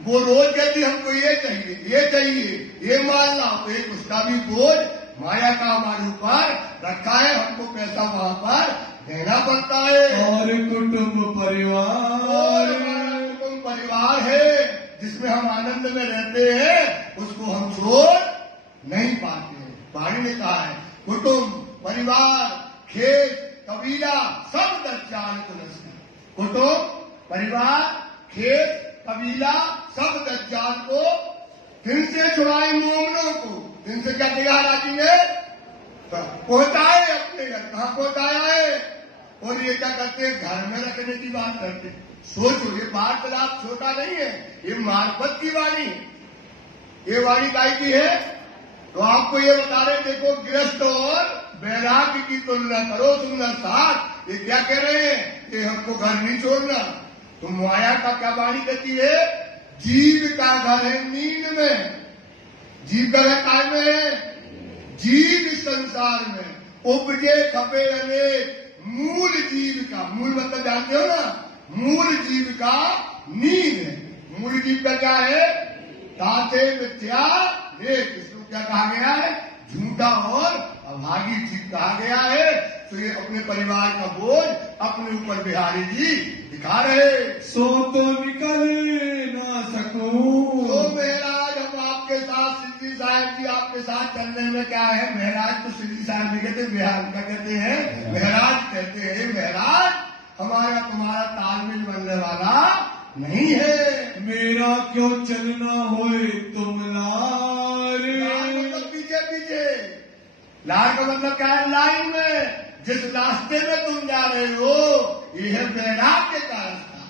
वो रोज कहती हमको ये चाहिए, ये चाहिए, ये मान लाओ। एक उसका भी बोझ माया का हमारे ऊपर रखा है, हमको पैसा वहां पर देना पड़ता है। और कुटुंब परिवार, और हमारा कुटुंब परिवार है जिसमें हम आनंद में रहते हैं, उसको हम छोड़ नहीं पाते हैं। वाणी ने कहा है कुटुंब परिवार खेत कबीला सब दज्जाल को नस्ल। कुटुंब परिवार खेत कबीला सब दज्जाल को दिन से छुड़ाए मोमनों को। दिन से क्या किया राजी ने? पहुंचाए अपने घर। कहां पहुंचाया है? और ये क्या करते हैं? घर में रखने की बात करते हैं। सोचो, ये वार्तालाप छोटा नहीं है, ये मार्फत की वाणी। ये वाणी काय की है? तो आपको ये बता रहे, देखो गृहस्थ और वैराग्य की तुलना करो। सुंदर साथ ये क्या कह रहे हैं कि हमको घर नहीं छोड़ना। तो माया का क्या वाणी कहती है? जीव का घर है नींद में। जीव का घर काय में है? जीव इस संसार में, उपजे खपे अनेक मूल जीविका। मूल मतलब जानते हो ना, मूल जीविका नींद है। मूल जीविका क्या है? ताते मिथ्या एक, इसको क्या कहा गया है? झूठा और अभागी जीव कहा गया है। तो ये अपने परिवार का बोझ अपने ऊपर बिहारी जी दिखा रहे। सो तो निकल ना सकूं। तो महाराज हम आपके साथ, सिद्धि साहब जी आपके साथ चलने में क्या है? महाराज तो सिद्धि साहब भी कहते, बिहार का कहते हैं, महाराज कहते हैं, महाराज हमारा तुम्हारा तालमेल बनने वाला नहीं है। मेरा क्यों चलना होए तुम लार। मतलब पीछे पीछे, लार का मतलब क्या है? लाइन में, जिस रास्ते में तुम जा रहे हो ये है वैराग्य का रास्ता।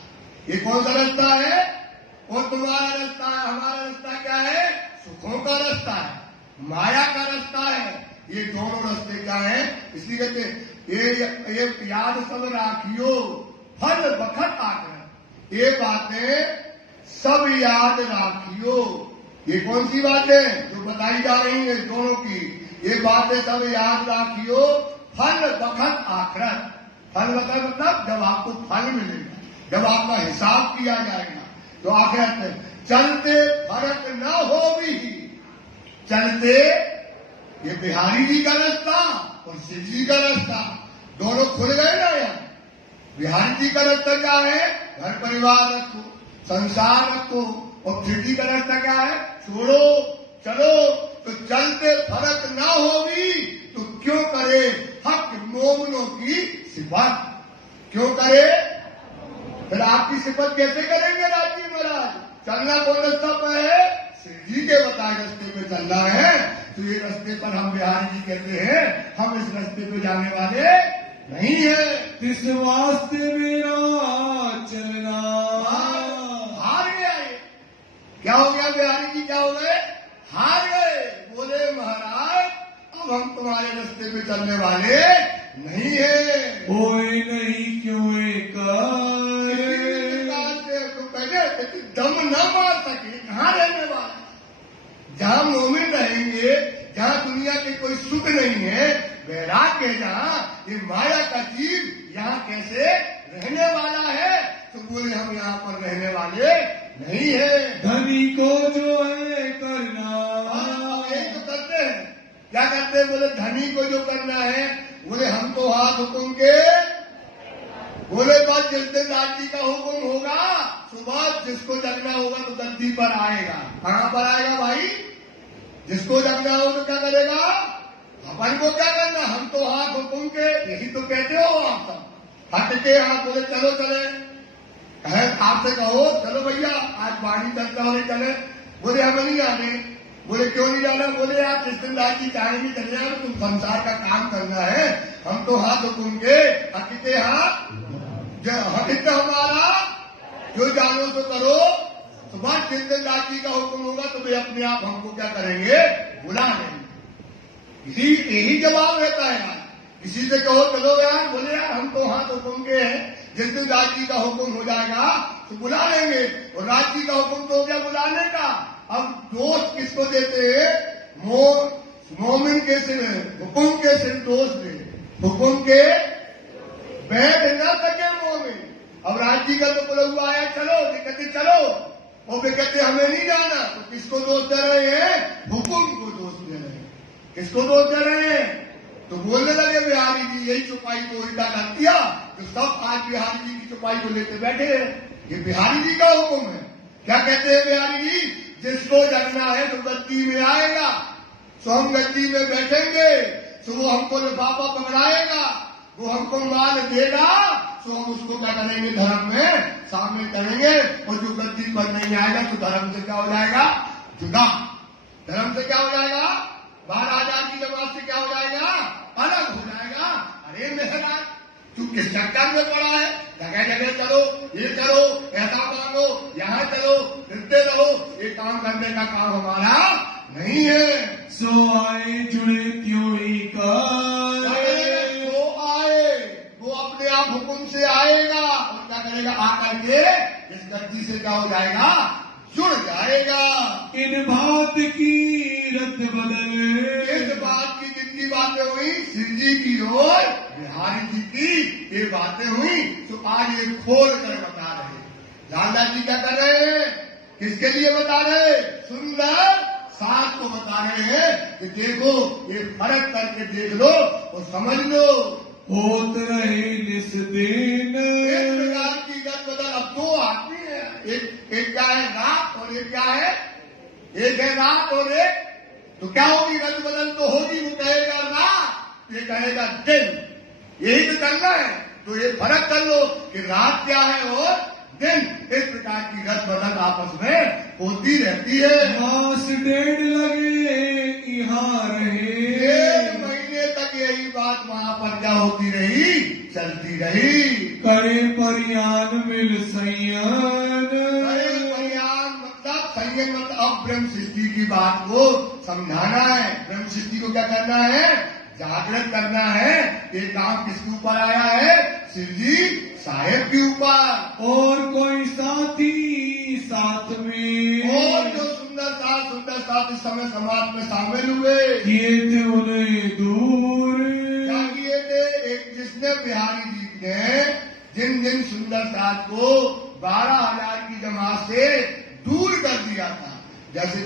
ये कौन सा रास्ता है? वो तुम्हारा रास्ता है। हमारा रास्ता क्या है? सुखों का रास्ता है, माया का रास्ता है। ये दोनों रास्ते क्या है? इसलिए कहते ये याद सब राखियो फल बखत आकर। ये बातें सब याद राखियो। ये कौन सी बातें जो बताई जा रही है दोनों की? ये बातें सब याद राखियो फल बखत आखरत। फल मतलब जब आपको फल मिलेगा, जब आपका हिसाब किया जाएगा, तो आखिरत में चलते फर्क न हो भी। चलते, ये बिहारी जी का रास्ता और शिव जी का रास्ता दोनों खुल गए ना यार। बिहारी जी का रास्ता क्या है? घर परिवार रखो, संसार रखो। और शिव जी का रास्ता क्या है? छोड़ो, चलो। तो चलते फर्क ना हो भी तो क्यों करे हक मोमनों की सिफत? क्यों करे? फिर आपकी सिफत कैसे करेंगे राजीव महाराज? चलना कौन रास्ता पर है? शिव जी के बताए रास्ते पे चलना है। तो ये रास्ते पर हम बिहारी जी कहते हैं हम इस रास्ते पे जाने वाले नहीं है। इस वास्ते मेरा चलना। हार गया ये। क्या हो गया? बिहारी जी क्या हो गए? हार गए। बोले महाराज अब हम तुम्हारे रास्ते पे चलने वाले नहीं है। होए नहीं क्यों एक तो पहले दम न मार सके कहाँ रहने वाले? जहाँ मोमिन रहेंगे, जहाँ दुनिया के कोई सुख नहीं है, वैराग्य है, जहाँ ये माया का जीव यहाँ कैसे रहने वाला है? तो बोले हम यहाँ पर रहने वाले नहीं है। धनी को जो है करना। यही तो करते हैं। क्या करते हैं? बोले धनी को जो करना है, बोले हम तो हाथ हुकुम के। बोले बस जिस दिन राजी का हुक्म होगा, सुबह जिसको जगना होगा तो गद्दी पर आएगा। कहाँ पर आएगा भाई? जिसको जगना हो तो क्या करेगा? अपन को क्या करना? हम तो हाथ हुकुम के। यही तो कहते हो आप सब। हट के हाथ बोले चलो चले, आपसे कहो चलो भैया आज बाड़ी चलता हो चले। बोले हम नहीं आने। बोले क्यों नहीं जाना? बोले आप जिस दिन राजी चाहेंगे चले जाओ, तुम संसार का काम करना है। हम तो हाथ हुकुम के हटते हाथ हटित हमारा जो जानो तो करो। सुबह जिस दिन राजी का हुक्म होगा तो वे अपने आप हमको क्या करेंगे? बुला लेंगे। इसी यही जवाब रहता है यार। किसी से कहो चलो यार, बोले यार हम तो हाथ हुक्म के हैं, जिस दिन राजी का हुक्म हो जाएगा तो बुला लेंगे। और राजी का हुक्म तो हो गया बुलाने का। अब दोस्त किसको देते हैं? मोमिन के सिर हुक्म के सिर दोस्त दे, हुक्म के बैठ न सके मोमिन। अब राजी का तो बोला हुआ है चलो, कहते चलो, और वे कहते हमें नहीं जाना। तो किसको दोष दे रहे हैं? हुक्म को दोष दे रहे हैं। किसको दोष दे रहे हैं? तो बोलने लगे बिहारी जी यही चुपाई को उल्टा कर दिया, तो सब आज बिहारी जी की चुपाई को लेते बैठे हैं। ये बिहारी जी का हुक्म है। क्या कहते हैं बिहारी जी? जिसको जगना है तो गद्दी में आएगा, सो हम गद्दी में बैठेंगे, सो वो हमको लिफाफा पकड़ाएगा, वो हमको माल देगा, सो हम उसको क्या करेंगे? धर्म में शामिल करेंगे। और जो गद्दी पर नहीं आएगा तो धर्म से क्या हो जाएगा? जुदा। धर्म से क्या हो जाएगा? 12,000 की जमात से क्या हो जाएगा? अलग हो जाएगा। अरे मेहराज तू किस चक्कर में पड़ा है? जगह जगह चलो, ये करो, ऐसा मांगो, यहाँ चलो, फिरते रहो। ये काम करने का काम हमारा नहीं है। सो आए जुड़े त्यों ही कर। वो आए, वो अपने आप हुक्म से आएगा और क्या करेगा? आकर के इस गद्दी से क्या हो जाएगा? जुड़ जाएगा। इन बात की रत बदल। इस बात की जिंदगी बातें हुई, शिव जी की और बिहारी जी की ये बातें हुई, तो आज ये खोल कर बता रहे। लालदास जी क्या कर रहे हैं? किसके लिए बता रहे? सुंदर साथ को बता रहे हैं कि देखो ये फर्क करके देख लो और समझ लो। होत रहे निस दिन एक प्रकार की गत बदल। अब दो आदमी है, एक क्या है रात और एक क्या है, एक है रात और एक, तो क्या होगी रंग बदल तो होगी। वो कहेगा रात, ये कहेगा दिन, यही तो करना है। तो ये फर्क कर लो कि रात क्या है और दिन। इस प्रकार की रंग बदल आपस में होती रहती है। मास 1.5 लगे यहाँ रहे, 1 महीने तक यही बात वहाँ पर क्या होती रही, चलती रही। करे परियान मिल संयन, संयम मतलब अब ब्रह्म सृष्टि की बात को समझाना है। ब्रह्म सृष्टि को क्या करना है, जागृत करना है। ये काम किसके ऊपर आया है, शिव जी साहेब के ऊपर। और कोई साथी साथ में, और जो सुंदर साथ इस समय समाज में शामिल हुए, किए थे उन्हें दूर। क्या किए थे? एक जिसने बिहारी जी ने जिन सुंदर साथ को 12,000 की जमात से दूर कर दिया था, जैसे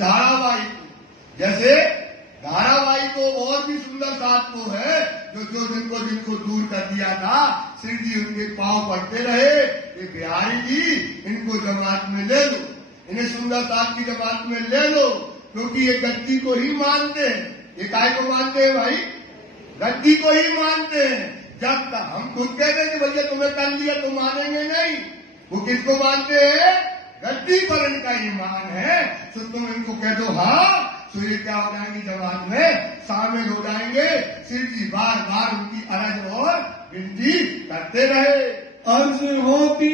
धारावाही को और भी सुंदर साथ को है जो जिनको दूर कर दिया था, श्री जी उनके पांव पड़ते रहे। ये बिहारी जी इनको जमात में ले लो, इन्हें सुंदर साथ की जमात में ले लो, क्योंकि ये गद्दी को ही मानते हैं। ये काय को मानते हैं भाई? गद्दी को ही मानते हैं। जब तक हम खुद कहते हैं कि भैया तुम्हें कर लिया तो मानेंगे नहीं, वो किसको मानते हैं? गद्दी पर इनका ईमान है। तो तुम इनको कह दो हाँ, तो ये क्या हो जाएंगे, जमात में शामिल हो जाएंगे। शिव जी बार बार उनकी अरज और विनती करते रहे। अर्ज होती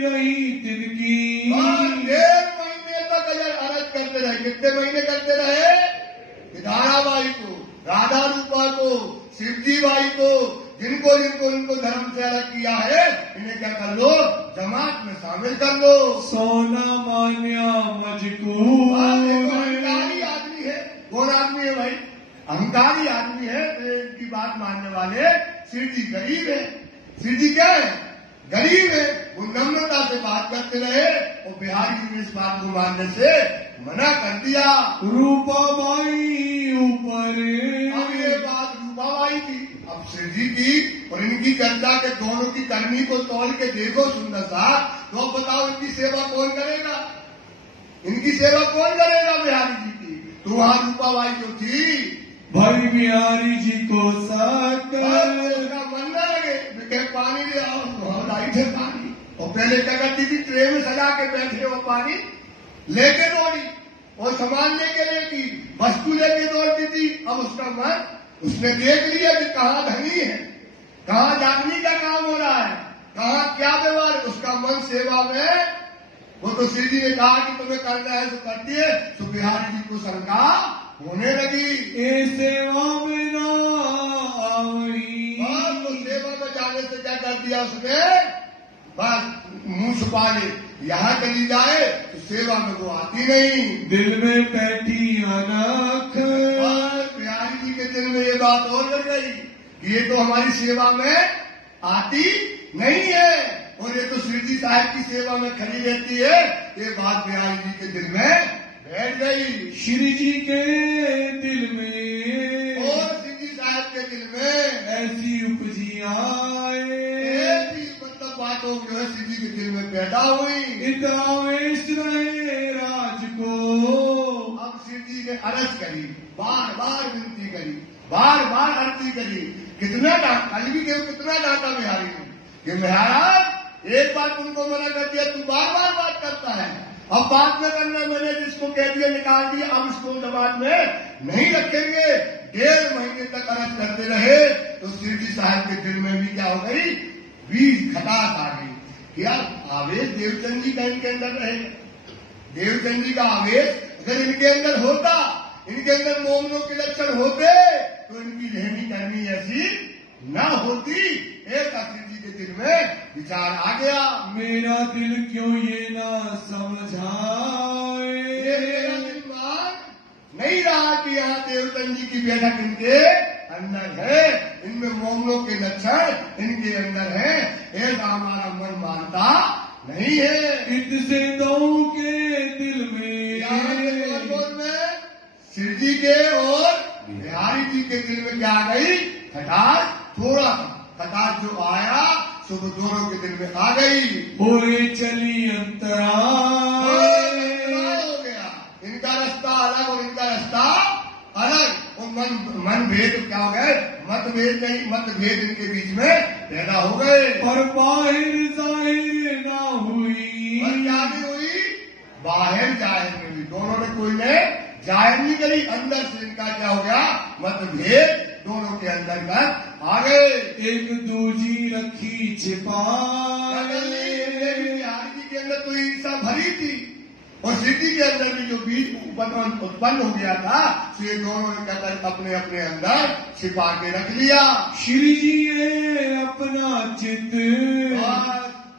रही तिनकी, 1.5 महीने तक अगर अरज करते रहे। कितने महीने करते रहे? धाराबाई को, राधा रूपा को, शिवजी बाई को, जिनको इनको धर्म से अलग किया है, इन्हें क्या कर लो, जमात में शामिल कर लो। सोना मान्या मजकू, अहंकारी आदमी है। कौन आदमी है भाई? अहंकारी आदमी है। इनकी बात मानने वाले। शिव जी गरीब है। शिव जी क्या है? गरीब है। वो नम्रता से बात करते रहे और बिहारी जी ने इस बात को मानने से मना कर दिया। रूपाबाई ऊपर, अब ये बात रूपाबाई की, अब शिव जी की और इनकी चर्चा के दोनों की करनी को तोड़ के देखो सुंदर साहब, तो अब बताओ इनकी सेवा कौन करेगा? इनकी सेवा कौन करेगा बिहारी जी की? तो वहां रूपाबाई जो थी, भाई बिहारी जी को उसका मन न लगे, पानी ले आओ, तो लाई थे पानी। और पहले क्या करती थी, ट्रे में सजा के बैठे वो पानी लेके दौड़ी और सामान लेके लेती, वस्तु लेके दौड़ती थी। अब उसका मन, उसने देख लिया कि कहाँ धनी है, कहाँ जागनी का काम हो रहा है, कहाँ क्या व्यवहार, उसका मन सेवा में। वो तो श्री जी ने कहा कि तुम्हें करना है तो कर दिए, तो बिहारी जी को शंका होने लगी। ए सेवा में ना आवरी, तो सेवा में जाने से क्या कर दिया उसने, बस मुंह छुपा ले, यहाँ चली जाए तो सेवा में वो आती नहीं। दिल में बैठी अनख, बिहारी जी के दिल में ये बात और लग गई कि ये तो हमारी सेवा में आती नहीं है, और ये तो श्री जी साहब की सेवा में खड़ी रहती है। ये बात बिहारी जी के दिल में बैठ गई। श्री जी के दिल में और श्री जी साहब के दिल में ऐसी उपजी आए, ऐसी मतलब बातों जो है श्री जी के दिल में पैदा हुई। इतना वेश रहे राज को। अब श्री जी ने अर्ज करी, बार बार विनती करी, बार बार अर्जी करी। कितना डांट, कल भी कितना डांटा बिहारी ने कि महाराज एक बार तुमको मना कर दिया, तू बार बार बात करता है, अब बात न करना, मैंने जिसको कह दिया निकाल दिया, अब इसको जमात में नहीं रखेंगे। 1.5 महीने तक अर्ज करते रहे। तो श्री जी साहब के दिल में भी क्या हो गई, बीज खटास आ गई कि यार आवेश देवचंद जी का इनके अंदर रहेगा। देवचंद जी का आवेश अगर इनके अंदर होता, इनके अंदर मोमनों के लक्षण होते, तो इनकी रहनी करनी ऐसी न होती। एक श्री जी के दिल में विचार आ गया, मेरा दिल क्यों ये ना समझाए, मेरा दिल मान नहीं रहा कि यहाँ देवचंद जी की बैठक इनके अंदर है, इनमें मोमनों के लक्षण इनके अंदर है, ऐसा हमारा मन मानता नहीं है। इतसे दो के दिल में शिव जी के और बिहारी जी के दिल में क्या आ गई? खटास। थोड़ा सा खटास जो आया सो वो दोनों के दिल में आ गई। होए चली अंतरा हो गया, इनका रास्ता अलग और इनका रास्ता अलग। और मन भेद क्या हो गए? मतभेद नहीं, मतभेद इनके बीच में पैदा हो गए। पर बाहर जाहिर ना हुई, क्या नहीं हुई? बाहर जाहिर नहीं हुई। दोनों ने कोई ने जाहिर नहीं करी, अंदर से इनका क्या हो गया? मतभेद दोनों के अंदर का आ गए। एक दूजी रखी छिपा, बिहारी जी के अंदर तो ईर्षा भरी थी और सिद्धि के अंदर भी जो बीज उत्पन्न हो गया था, तो ये दोनों ने कहकर अपने अपने अंदर छिपा के रख लिया। श्री जी ने अपना चित्त,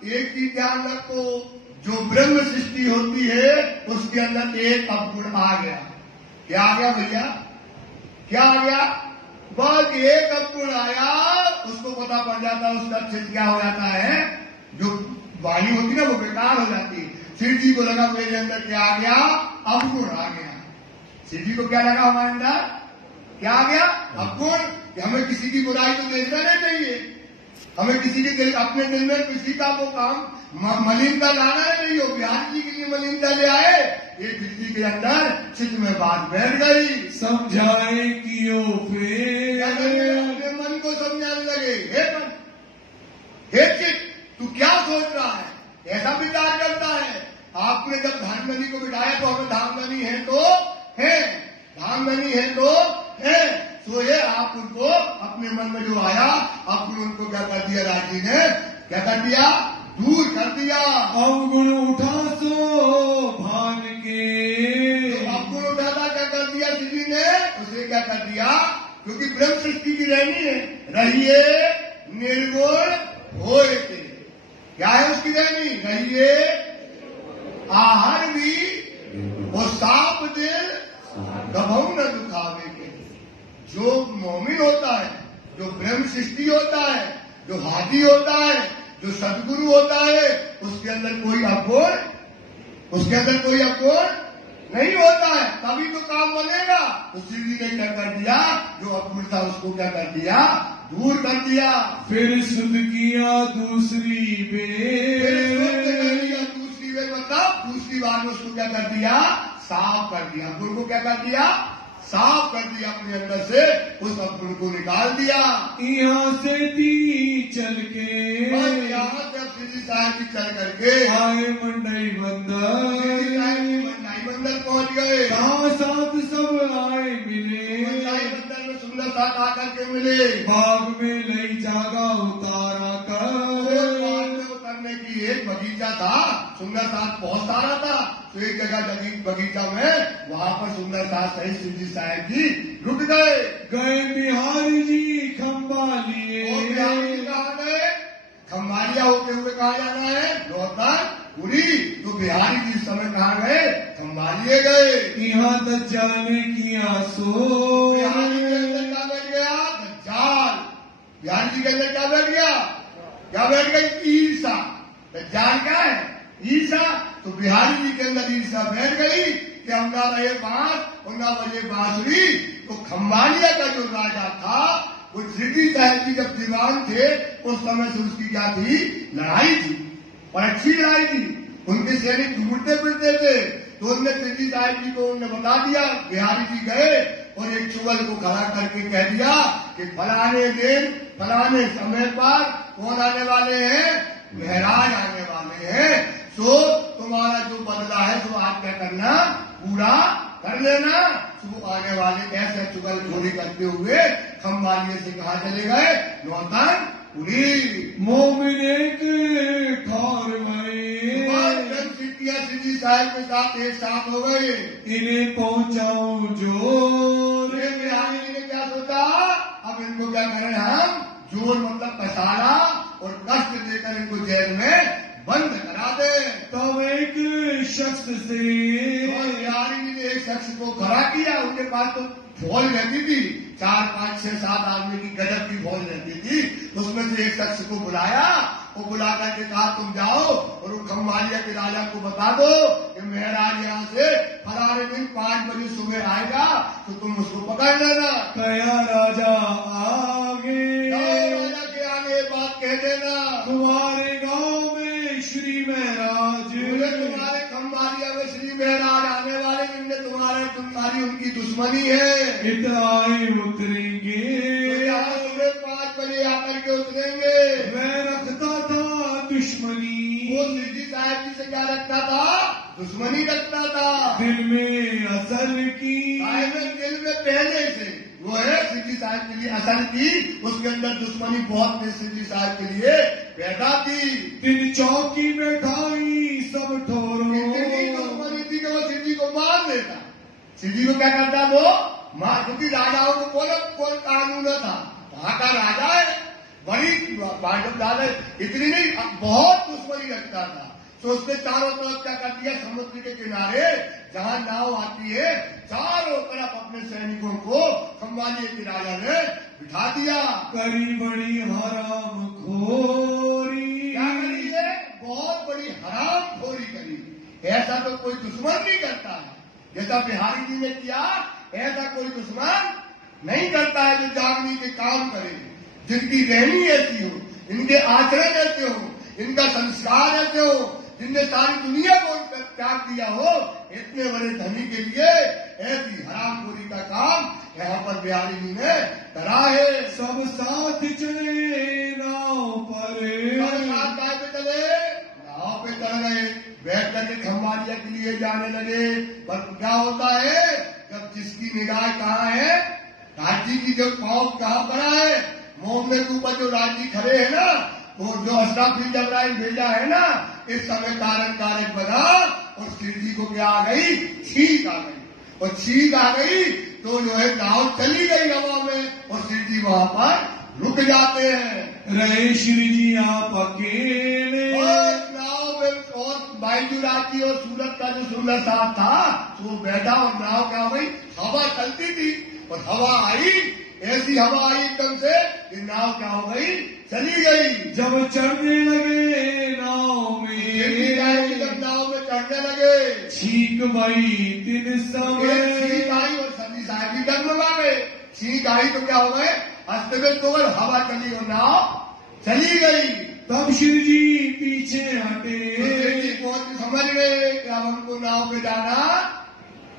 एक चीज ध्यान रखो, जो ब्रह्म सृष्टि होती है उसके अंदर एक अवगुण आ गया। क्या आ गया भैया? क्या आ गया? बस एक अवगुण आया, उसको पता पड़ जाता है उसका चित्त क्या हो जाता है, जो वाणी होती है ना वो बेकार हो जाती है। शिव जी को लगा मेरे अंदर क्या आ गया? अवगुण आ गया। शिव जी को क्या लगा हमारे अंदर? क्या आ गया? अवगुण। कि हमें किसी की बुराई तो देखना नहीं चाहिए, हमें किसी के दिल, अपने दिल में किसी का वो काम मलिनता लाना नहीं हो। बिहारी जी के लिए मलिनता ले आए, ये बिजली के अंदर चित्त में बात बैठ गई। समझाए कियो फिर, अपने मन को समझाने लगे, हे मन, हे चित्त, तू क्या सोच रहा है? ऐसा विचार करता है। आपने जब धामधनी को बिठाया तो हमें धामधनी है तो है, धामधनी है तो है। तो ये आप उनको अपने मन में जो आया, आपने उनको क्या कर दिया? राजी ने क्या कर दिया? दूर कर दिया। अवगुण उठा सो भान के, तो अवगुण उठाता क्या कर दिया किसी ने? उसे क्या कर दिया? क्योंकि ब्रह्म सृष्टि की रहनी है, रहिए निर्गुण होए के। क्या है उसकी रहनी? रहिए आहार भी वो साफ दिल कभू न दुखावे के। जो मोमिन होता है, जो ब्रह्म सृष्टि होता है, जो हादी होता है, जो सदगुरु होता है, उसके अंदर कोई अवगुण, उसके अंदर कोई अवगुण नहीं होता है, तभी तो काम बनेगा। तो शिव जी ने क्या कर दिया? जो अवगुण था उसको क्या कर दिया? दूर कर दिया। फिर शुद्ध किया दूसरी बेर, दूसरी बेर मतलब दूसरी बार में उसको क्या कर दिया? साफ कर दिया। अवगुण को क्या कर दिया? साफ कर दिया। अपने अंदर से उस अवगुण को निकाल दिया। यहाँ से दी चल के, यहाँ से श्री साहब जी चल करके आए मंडई बंदर, मंडाई बंदर पहुंच गए। कहाँ साथ सब आए मिले, मंडाई बंदर में सुंदर साथ आकर के मिले। बाग में लई जागा उतारा कर, उतरने की एक बगीचा था, सुंदर साथ बहुत सारा था। तो एक जगह बगीचा में वहाँ पर सुंदर साथ सही शिव जी साहब जी रुक गए। गए बिहारी जी खंबा लिए, और बिहारी जी कहाँ गए? खंबालिया होते हुए कहाँ जाना है? रोहतनपुरी। तो बिहारी जी इस समय कहाँ गए? खंबालिए गए। यहाँ तक जाने की आसो, बिहारी जी के अंदर क्या बैठ गया? दज्जाल। बिहारी जी के अंदर क्या बैठ गया? क्या बैठ गई? ईर्षा। दज्जाल क्या है? ईर्षा। तो बिहारी जी के अंदर ईर्षा बैठ गई कि हम ना रहे बांस और ना बजे बांसुरी। तो खंबालिया का जो राजा था वो सिद्धि साहब जी जब दीवान थे उस समय से उसकी क्या थी? लड़ाई थी, और अच्छी लड़ाई थी। उनके सैनिक ढूंढते फिरते थे। तो उनने सिद्धि साहब जी को उन्होंने बता दिया। बिहारी जी गए और एक चुगल को खड़ा करके कह दिया कि फलाने दिन फलाने समय पर कौन आने वाले हैं? महराज आने वाले हैं। तो तुम्हारा जो बदला है तो आप क्या करना? पूरा कर लेना। तो वो आने वाले ऐसे चुगलखोरी करते हुए खंबालिए से कहा चले गए? रोहतनपुरी। मोमिन एक खार में, सिद्धि साहब के साथ एक साथ हो गए। इन्हें पहुंचाऊं जो, बिहारी जी ने क्या सोचा? अब इनको क्या करें हम? जोर मतलब कसारा और कष्ट देकर इनको जेल में बंद करा दे। तब एक शख्स से, बिहारी जी ने एक शख्स को खड़ा किया। उनके पास तो फौज रहती थी, 4, 5, 6, 7 आदमी की गजब की फौज रहती थी। उसमें से एक शख्स को बुलाया, वो बुला करके कहा तुम जाओ और वो खम्बालिया के राजा को बता दो कि महाराज यहाँ से फलाने दिन 5 बजे सुबह आएगा, तो तुम उसको पकड़ लेना। कया राजा आगे, राजा के आगे बात कह देना, तुम्हारे गांव में श्री महाराज, तुम्हारे खम्बालिया में श्री महाराज आने वाले, जिनने तुम्हारी उनकी दुश्मनी है, इतराए उतरेंगे, तो यहाँ सुबह 5 बजे आकर के उतरेंगे। मैं रखता था दुश्मनी, वो सिद्धि साहब जी से क्या रखता था? दुश्मनी रखता था दिल में असल की, दिल में पहले से वो है सिद्धि साहब के लिए असल की, उसके अंदर दुश्मनी बहुत ने सिद्धि साहब के लिए पैदा की। दिन चौकी में ठाई सब ठोरो, इतनी दुश्मनी थी कि वो सिद्धि को मार देता। सिद्धि को क्या करता वो मार, क्योंकि राजाओं को कोई कानून था, वहां का राजा है, बड़ी भाजपा दादा इतनी नहीं, बहुत दुश्मनी रखता था। तो उसने चारों तरफ क्या कर दिया, समुद्र के किनारे जहां नाव आती है चारों तरफ अपने सैनिकों को खम्बालिया के राजा ने बिठा दिया। करी बड़ी हराम खोरी, क्या करी है? बहुत बड़ी हराम खोरी करी। ऐसा तो कोई दुश्मन नहीं करता है, जैसा बिहारी जी ने किया ऐसा कोई दुश्मन नहीं करता है जो जागने के काम करे, जिनकी रहनी ऐसी हो, इनके आचरण ऐसे हो, इनका संस्कार ऐसे हो, जिनने सारी दुनिया को त्याग दिया हो। इतने बड़े धनी के लिए ऐसी हरामखोरी का काम यहाँ पर बिहारी जी ने करा है। सब साथ चले नाव पर, साथ काय पे चले? नाव पे चढ़ गए, बैठ करके खम्बालिया के लिए जाने लगे। पर क्या होता है, जब जिसकी निगाह कहाँ है, राजी की जो पाँव कहाँ पड़ा है, मोहम्मद के ऊपर जो राजी खड़े है ना, वो जो अशरफ इब्राहिम भेजा है ना, इस समय कारण कारक बना और सिद्धि को क्या आ गई, छींक आ गई, और छींक आ गई तो जो है नाव चली गई हवा में और सिद्धि वहां पर रुक जाते हैं। रहे श्री जी आप अकेले, और नाव में और बाईजू राजी और सूरत का जो सुंदर साथ था वो बैठा, और नाव क्या हो गई, हवा चलती थी और हवा आई, ऐसी हवा आई एकदम से कि नाव क्या हो गई, चली गई। जब चढ़ने लगे नाव में, जब नाव में चढ़ने लगे, छींक बई दिन समय, छींक आई और सभी साहब भी डगमगा गए। छींक आई तो क्या हो गए, अस्त व्यस्त हो गए, हवा चली और नाव चली गई। तब श्री जी पीछे हटे, तो समझ गए कि अब हमको नाव में जाना,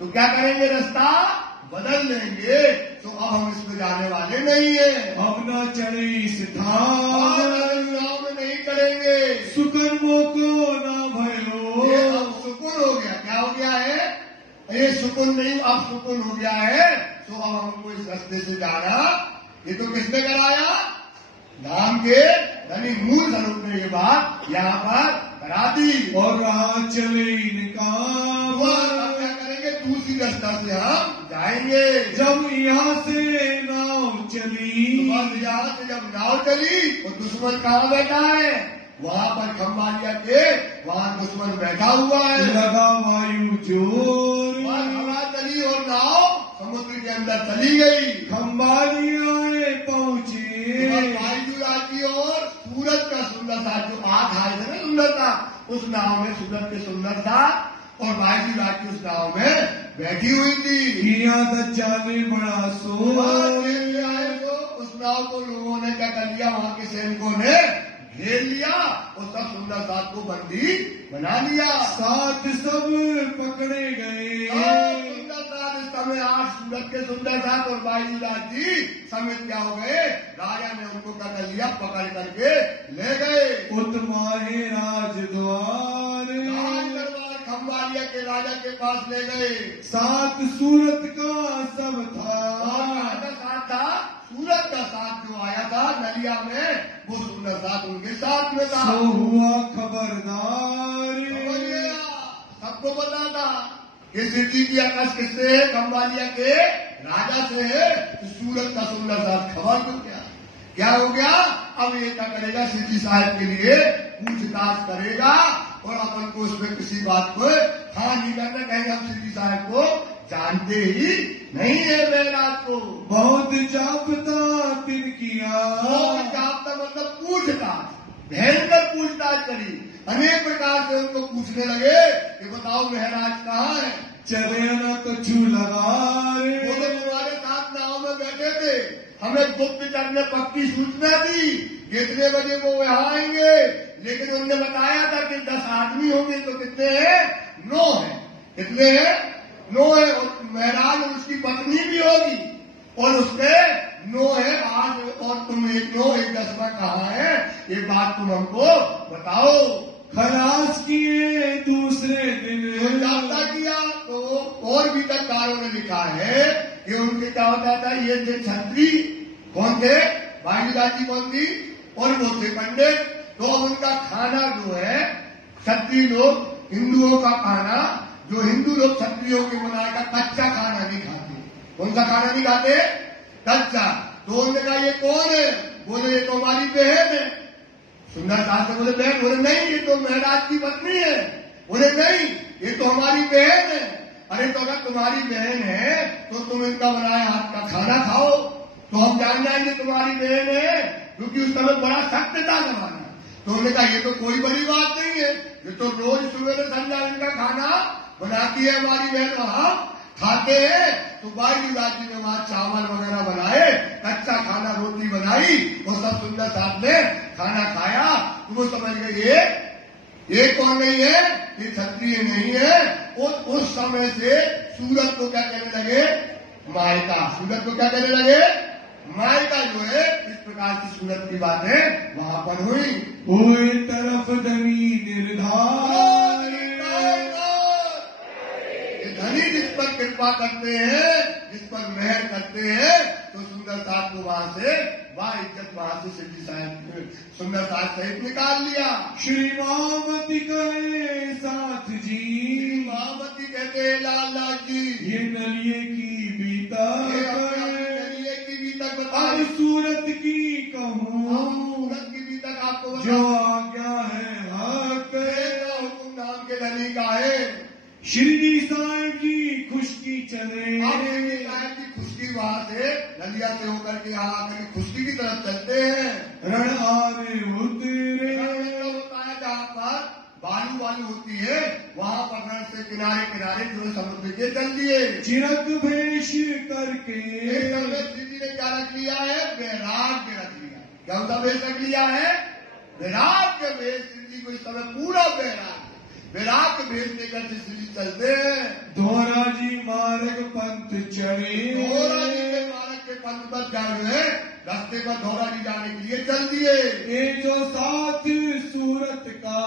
तो क्या करेंगे, रास्ता बदल लेंगे, तो अब हम इस पे जाने वाले नहीं है। अब न चढ़े इस थाम, नाव में नहीं चढ़ेंगे, सुकर्मों को न भयो, ये अब सुकून हो गया। क्या हो गया है, ये सुकून नहीं, अब सुकून हो गया है, तो अब हमको इस रास्ते से जाना। ये तो किसने कराया, धाम के धनी मूल स्वरूप ने ये बात यहाँ पर करा दी। और राह चले इनका, क्या करेंगे, दूसरी रास्ता से हम जाएंगे। जब यहाँ से नाव चली, तो यहाँ से जब नाव चली, तो दुश्मन कहाँ बैठा है, वहाँ पर खम्बालिया के वहाँ दुश्मन बैठा हुआ है। लगा वायु जोर, हवा चली और नाव समुद्र के अंदर चली गई। खम्बालिया पहुंचे, बाईजू राजी और सूरज का सुंदर सा जो आग आए थे ना, सुंदर था, उस नाव में सूरज के सुंदर था और बाईजू राजी उस नाव में बैठी हुई थी। किया जाने बड़ा सो आए तो उस नाव को लोगों ने क्या कर लिया, वहाँ के सैनिकों ने घेर लिया और सब सुंदर साथ को बंदी बना लिया। साथ सब पकड़े गए, सुंदर साथ इस समय 8 सूरत के सुंदर साथ और बाईजू राजी समेत क्या हो गए, राजा ने उनको क्या कर लिया, पकड़ करके ले गए। उत्माहे राजद्वार, दरबार खम्बालिया के राजा के पास ले गए। 7 सूरत का सब था, और साथ था, सूरत का साथ जो आया था नलिया में, वो सुंदर साथ उनके साथ में था। सो हुआ खबरदार, सबको पता था कि सिद्धि की आकाश किससे है, खम्बालिया के राजा से है। तो सूरत का सुंदर साथ खबर को क्या हो गया, अब ये क्या करेगा, सिद्धि साहब के लिए पूछताछ करेगा और अपन को उसमें किसी बात को हाँ नहीं करना, कहेंगे हम सिद्धि साहब को जानते ही नहीं है महराज को। बहुत जापता तिन किया, बहुत जापता मतलब पूछताछ, भयंकर पूछताछ करी। अनेक प्रकार से उनको पूछने लगे कि बताओ महराज कहाँ है। चले न तो छू लगा रे, वो तो तुम्हारे साथ नाव में बैठे थे, हमें गुप्तचर ने पक्की सूचना दी कितने बजे वो यहाँ आएंगे, लेकिन उन्होंने बताया था कि 10 आदमी होंगे तो कितने हैं, 9 है। कितने हैं, 9 है। और महराज और उसकी पत्नी भी होगी और उसके 9 है। आज और तुम एक 9 एक 10वां कहाँ है, ये बात तुम हमको बताओ। खलास किए दूसरे दिन, जाता किया तो और भी तककारों ने लिखा है कि उनके क्या होता था, ये थे छत्री, कौन थे, भाईदाजी कौन थी, और वो थे पंडित। तो उनका खाना जो है, क्षत्रिय लोग हिंदुओं का खाना, जो हिंदू लोग क्षत्रियों के बनाया का कच्चा खाना नहीं खाते। कौन सा खाना नहीं खाते, कच्चा। तो उन्होंने कहा ये कौन है, बोले ये तो हमारी बहन है। सुंदर साहब से बोले बहन, बोले नहीं ये तो महराज की पत्नी है। बोले नहीं ये तो हमारी बहन है। अरे तो अगर तुम्हारी बहन है तो तुम इनका बनाया हाथ का खाना खाओ, तो हम जान जाएंगे तुम्हारी बहन है, क्योंकि उस समय बड़ा सख्त था जमाना। तो उन्होंने कहा ये तो कोई बड़ी बात नहीं है, ये तो रोज सुबह संध्या इनका खाना बनाती है हमारी बहन, वहां खाते हैं। तो बाईदास जी ने वहां चावल वगैरह बनाए, कच्चा खाना रोटी बनाई, और सब सुंदर साहब ने खाना खाया। तो वो समझ गए ये कौन नहीं है, ये क्षत्रिय नहीं है। और उस समय से सूरत को क्या कहने लगे, मायका। सूरत को क्या कहने लगे, मायका जो है। इस प्रकार की सूरत की बातें वहां पर हुई। हुए तरफ धनी निर्धार, धनी जिस पर कृपा करते हैं, जिस पर मेहर करते हैं, तो सुंदर साहब को वहां से इज्जत वहां से सिद्धि साहब सुंदर साहब सहित निकाल लिया। श्री मामती कहे साथ जी, मामती कहते हैं लाल लाल जी, ये नलिये की बीता, नलिये की बीतक बताओ। सूरत की कहूँ, सूरत की बीतक आपको जो आज्ञा है हक, हुकुम नाम के नली का है। श्री साहब जी खुशकी चले, साहब की खुशकी वहां से नलिया से होकर के यहाँ आकर खुशकी की तरफ चलते हैं। रण आने उतरे, होता है जहाँ पर बालू वालू होती है, वहां पर रण से किनारे किनारे जो समुद्र के चल दिए। चिरक भेष करके, श्री ने क्या रख लिया है, वैराग्य रख लिया। क्या उसका भेष रख लिया है, वैराग्य भेष। श्री को इस समय पूरा वैराग्य, विराट भेज लेकर श्री चलते हैं। दोहरा जी मार्ग पंथ चढ़े, दोहरा जी के मार्ग के पंथ पर चढ़े, रास्ते पर दोहरा जी जाने के लिए चल दिए। ये जो साथ सूरत का,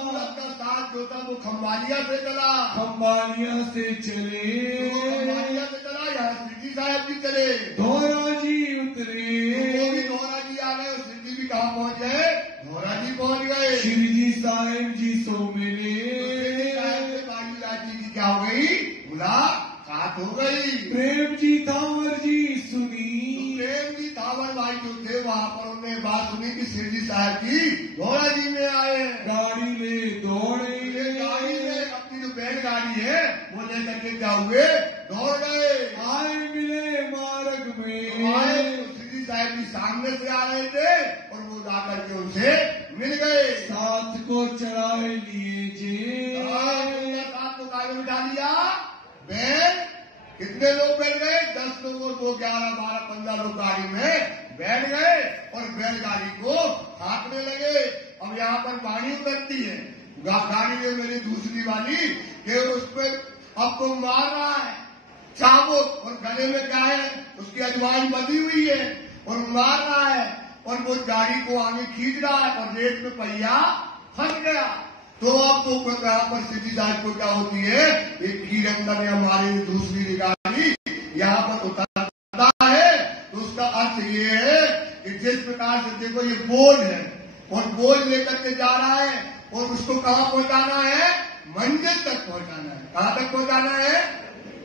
सूरत का साथ जो था वो खम्बालिया से चला, खम्बालिया से चले, खम्बालिया से चला, यहाँ सिद्धि साहब भी चले। दोहरा जी उतरे, वो भी दोहरा जी आ गए, सिद्धि भी कहाँ पहुंच गए, दोहरा जी पहुंच गए। श्री जी साहेब जी सो मिले, क्या हो गई, मुलाकात हो गई। प्रेम जी थावर जी सुनी, प्रेम जी थावर भाई जो थे वहां पर उन्होंने बात सुनी कि सिद्धि साहब की दोहरा जी में आए। गाड़ी ले दौड़े, गाड़ी में अपनी जो बैलगाड़ी है वो लेकर के क्या हुए, दौड़ गए। आए मिले मार्ग में, आए सिद्धि साहब जी सामने से आ रहे थे और वो जाकर के उनसे मिल गए। साथ को चढ़ाए लिए जी, साथ को गाड़ी में उठा लिया। बैल कितने लोग बैठ गए, 10 लोगों को 11, 12, 15 लोग गाड़ी में बैठ गए और बैलगाड़ी को हाँकने लगे। अब यहाँ पर पानी उतरती है गाड़ी में मेरी दूसरी वाली कि उस पर अब तो मार रहा है चाबुक, और गले में क्या है, उसकी अजवाइन बंधी हुई है और मार रहा है, और वो गाड़ी को आगे खींच रहा है और रेत में पहिया फंस गया। तो अब तो यहाँ पर सिद्धि साहब को क्या होती है, एक कीरंदर ने हमारी दूसरी गाड़ी यहाँ पर उतरता है। तो उसका अर्थ ये है कि जिस प्रकार से देखो ये बोझ है और बोझ लेकर के जा रहा है और उसको कहाँ पहुंचाना है, मंजिल तक पहुंचाना है। कहाँ तक पहुंचाना है,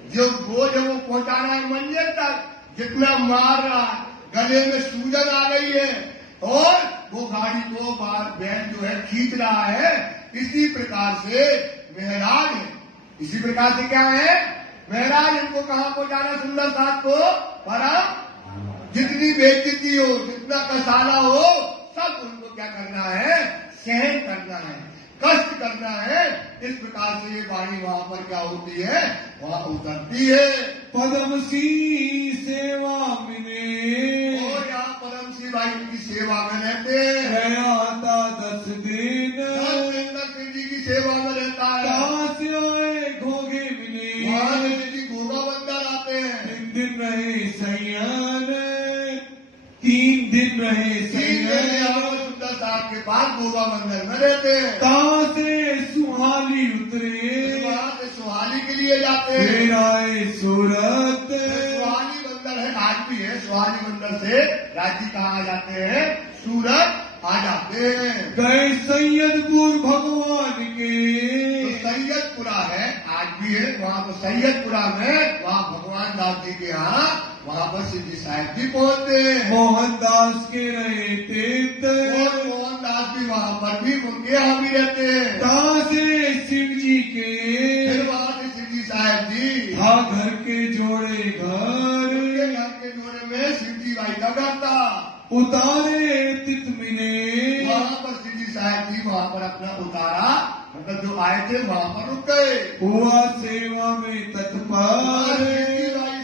जो बोझ है वो पहुंचाना है मंजिल तक। जितना मार रहा है, गले में सूजन आ गई है और वो गाड़ी को बैल जो है खींच रहा है। इसी प्रकार से मेहराज है, इसी प्रकार से क्या है, महाराज इनको कहाँ पहुंचाना सुंदर साथ को? परम जितनी बेइज्जती हो, जितना कसाला हो, सब उनको क्या करना है? सहन करना है, कष्ट करना है। इस प्रकार से ये वाणी वहां पर क्या होती है? वहां उतरती है। पदम सी सेवा मिले, और यहाँ परम शिव भाई उनकी सेवा में रहते हैं। आता 10 दिन, 10 दिन तक शिव जी की सेवा में रहता है। कहाँ से आए घोगे मिले, वहां से शिव जी घोगा बंदर आते हैं। 3 दिन रहे सैयन, 3 दिन रहे 3 दिन यहाँ सुंदर साथ के पास घोगा बंदर में रहते हैं। कहाँ से सुहाली उतरे, वहां से सुहाली के लिए जाते हैं। फिर आए सूरत, सुहाली बंदर है, आज भी है। सुहाली बंदर से राज्य कहाँ आ जाते हैं? सूरत आ जाते हैं। गए सैयदपुर भगवान के, तो सैयदपुरा है, आज भी है। वहाँ पर सैयदपुरा में वहाँ भगवान दास जी के यहाँ वहाँ पर शिव जी साहब जी पहुंचते हैं। मोहनदास के रहे तीर्थ, और मोहनदास भी वहाँ पर भी उनके यहाँ भी रहते हैं। कहाँ से शिव जी के, फिर वहाँ से शिव जी साहब जी था घर के जोड़े घर, उनके घर के जोड़े में शिव जी भाई का घर था। उतारे तित मिले, वहाँ पर शिव जी साहब जी वहाँ पर अपना उतारा, मतलब जो आए थे वहाँ पर रुक गए। हुआ सेवा में तत्पर,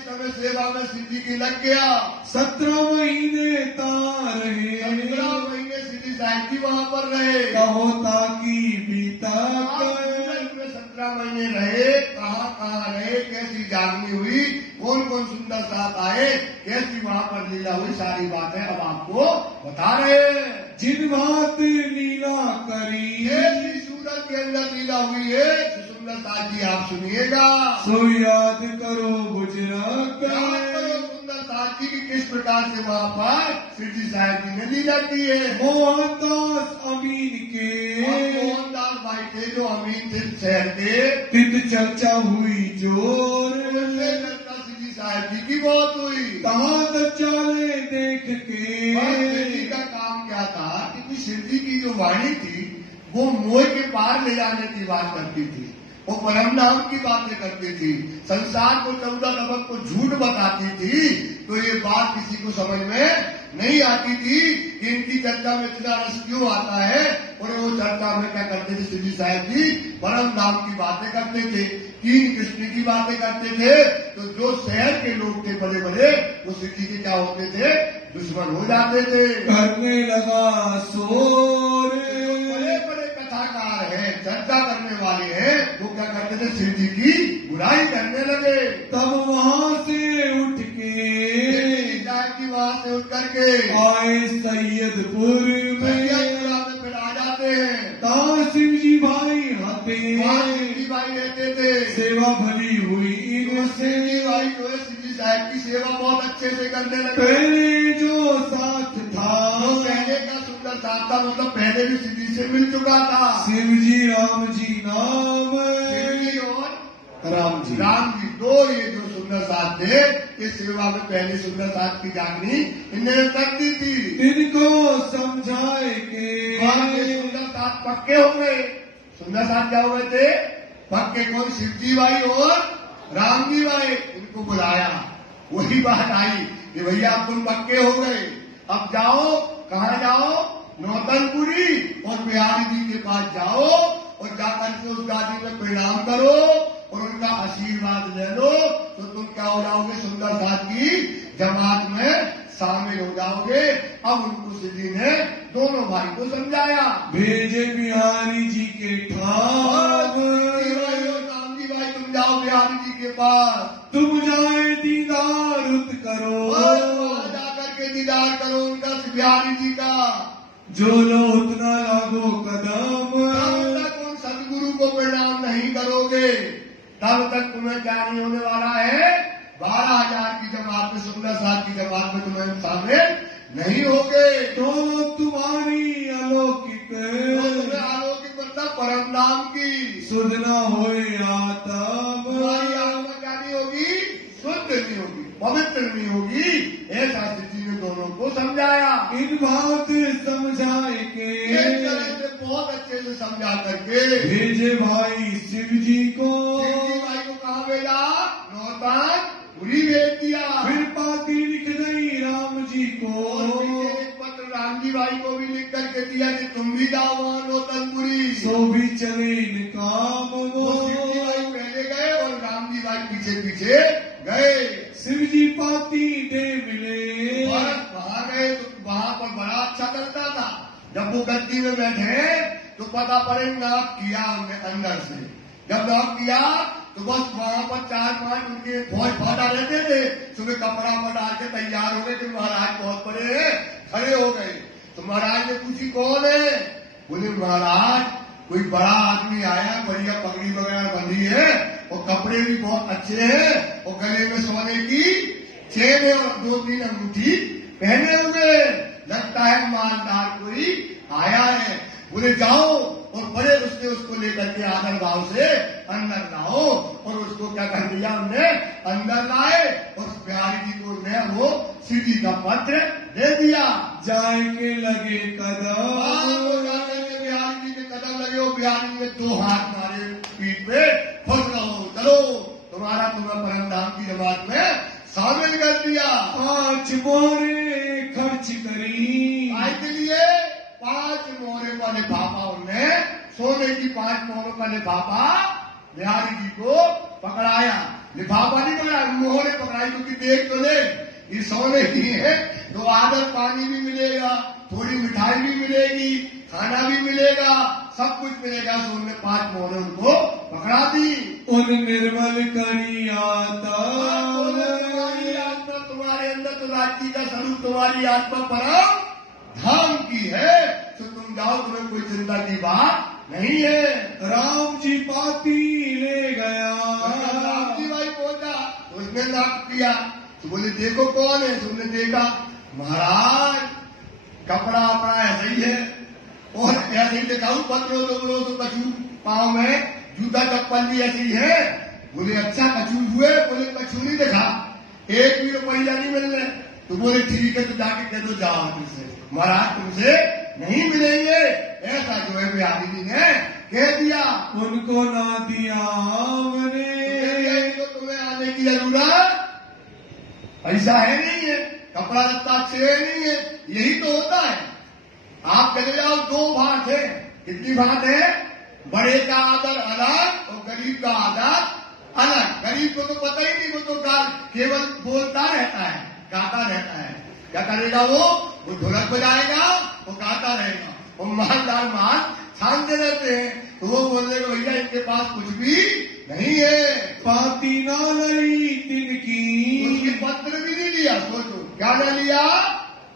समय सेवा में शिव जी की लग गया। 17 महीने रहे, 17 महीने शिव जी साहब जी वहाँ पर रहे। कहो ताकि बीता कर, 17 महीने रहे। कहाँ रहे, कैसी जागनी हुई, कौन कौन सुंदर साथ आए, कैसी वहाँ पर लीला हुई, सारी बातें अब आपको बता रहे हैं। जिन बात लीला करी, ऐसी सूरत के अंदर लीला हुई है, सुंदर साथ जी आप सुनिएगा। सो याद करो बुजुर्ग, याद करो सुंदर साथ जी की किस प्रकार से वहाँ पर शिव जी साहब जी ने लीला की है। मोहनदास अमीन के, मोहनदास भाई थे जो अमीन थे शहर के, तित चर्चा हुई जोर, उनसे चर्चा शिव जी साहब जी की बहुत हुई। कहाँ चाले देख के, शिव जी का काम क्या था कि शिव जी की जो वाणी थी वो मोह के पार ले जाने की बात करती थी। वो परम नाम की बातें करती थी, संसार को 14 नवक को झूठ बताती थी। तो ये बात किसी को समझ में नहीं आती थी कि इनकी चर्चा में इतना रस क्यों आता है। और वो चर्चा में क्या करते थे? शिव जी साहब जी परम नाम की बातें करते थे, कीन कृष्ण की बातें करते थे। तो जो शहर के लोग थे बड़े बड़े, वो शिव जी के क्या होते थे? दुश्मन हो जाते थे। करने लगा शोर, बड़े बड़े कथाकार हैं, चर्चा करने वाले हैं, वो क्या करते थे? शिव जी की बुराई करने लगे। तब वहाँ से उठ के वहाँ से उठ करके आए सैयदपुर में, फिर आ जाते हैं। कहाँ शिव जी भाई आते, शिव जी भाई रहते थे। सेवा भली हुई इनसे, शिव जी भाई जो है शिव जी साहब की सेवा बहुत अच्छे से करने लगे। पहले जो साथ था, पहले का सुंदर साथ था, मतलब पहले भी शिव जी से मिल चुका था। शिव जी राम जी नाम, शिव जी और राम जी दो ये जो सुंदर साथ थे, इस सेवा में पहले सुंदर साथ की जागनी इन्हें कर दी थी। इनको समझाए के सुंदर साथ पक्के हो गए। सुंदर साथ क्या हुए थे? पक्के। कौन? शिव जी भाई और राम जी भाई। इनको बुलाया, वही बात आई कि भैया अब तुम पक्के हो गए, अब जाओ। कहाँ जाओ? नौतनपुरी और बिहारी जी के पास जाओ और जाकर के उस गादी में प्रणाम करो और उनका आशीर्वाद ले लो, तो तुम क्या हो जाओगे? सुंदर साथ की जमात में शामिल हो जाओगे। अब उनको शिव जी ने दोनों भाई को समझाया। भेजे बिहारी जी के ठाम, राम जी भाई तुम जाओ बिहारी जी के पास, तुम जाए दीदार उत करो, जाकर के दीदार करो उनका बिहारी जी का। जो लो उतना लागो कदम, उन सदगुरु को प्रणाम नहीं करोगे तब तक तुम्हें क्या नहीं होने वाला है? 12,000 की जमात में, सुंदर साथ की जमात में तुम्हें शामिल नहीं होगे। तो तुम्हारी अलौकिक, तुम्हें अलौकिक मतलब परम नाम की सुधना होए आत्म, तुम्हारी आत्मा क्या नहीं होगी? शुद्ध नहीं होगी, पवित्र नहीं होगी। ऐसा शिव ने दोनों को समझाया। इन बात समझाए के एक तरह से बहुत अच्छे से समझा करके भेजे भाई शिव जी को, शिव जी भाई को कहाँ भेजा? पीछे पीछे गए। शिव जी पाती दे मिले। वहां गए तो वहां पर बड़ा अच्छा लगता था। जब वो गद्दी में बैठे तो पता पड़े नाप किया उनने अंदर से। जब नाप किया तो बस वहां पर 4-5 उनके फौज फाटा रहते थे। सुबह कपड़ा डाल के तैयार हो गए कि महाराज बहुत बड़े हैं, खड़े हो गए। तो महाराज ने पूछी कौन है? बोले महाराज कोई बड़ा आदमी आया, बढ़िया पगड़ी वगैरह बंधी है और कपड़े भी बहुत अच्छे हैं और गले में सोने की चेन है और 2-3 अंगूठी पहने हुए, लगता है मालदार कोई आया है। बोले जाओ और बड़े उसने उसको लेकर के आदर भाव से अंदर लाओ। और उसको क्या कर दिया उनने? अंदर लाए और बिहारी जी को ने वो शिव जी का पत्र दे दिया। जाए के लगे कदम, बिहारी जी के कदम लगे और बिहारी ने 2 हाथ मारे पीठ पे, खुश रहो, चलो तुम्हारा तुम्हें परम धाम की जमात में शामिल कर दिया। 5 मोहरे खर्च करी। आज के लिए 5 मोहरे का लिफाफा उनने, सोने की 5 मोहरों का लिफाफा बिहारी जी को पकड़ाया। लिफाफा नहीं पकड़ा, मोहरे पकड़ाई, क्योंकि देख तो ले ये सोने की है तो आदर पानी भी मिलेगा, थोड़ी मिठाई भी मिलेगी, खाना भी मिलेगा, सब कुछ मिलेगा। तो उनने 5 मोहरे उनको पकड़ा दी। उन निर्मल करी आता, तुम्हारी आत्मा तुम्हारे अंदर तो राज्य का स्वरूप तुम्हारी आत्मा परम धाम की है, तो तुम जाओ, तुम्हें कोई चिंता की बात नहीं है। राम जी पाती ले गया। राम जी भाई पहुंचा, उसने नाप किया तो बोले देखो कौन है? तुमने देखा महाराज कपड़ा अपना ऐसा ही है और ऐसे ही दिखाऊ, पत्रों तो कछू पाँव में, जूता चप्पल भी ऐसी है। बोले अच्छा कछू हुए? बोले कछू नहीं देखा, 1 भी रुपया नहीं मिल रहे। तो बोले ठीक है, तो जाके कह दो जाओ तुमसे, महाराज तुमसे नहीं मिलेंगे। ऐसा जो है बिहारी जी ने कह दिया। उनको ना दिया मैंने, तो तुम्हें आने की जरूरत ऐसा है नहीं है, कपड़ा लत्ता अच्छे है नहीं है, यही तो होता है। आप चले जाओ, 2 बात है। कितनी बात है? बड़े का आदर अलग और गरीब का आदर अलग। गरीब को तो पता ही नहीं, वो तो केवल बोलता रहता है, गाता रहता है। क्या करेगा वो ढोलक बजाएगा, वो गाता रहेगा। वो मालदार माल छानते रहते हैं, तो वो बोल रहे भैया इनके पास कुछ भी नहीं है। पाती ना लड़ी तिनकी, उसकी पत्र भी नहीं लिया। सोचो क्या न लिया?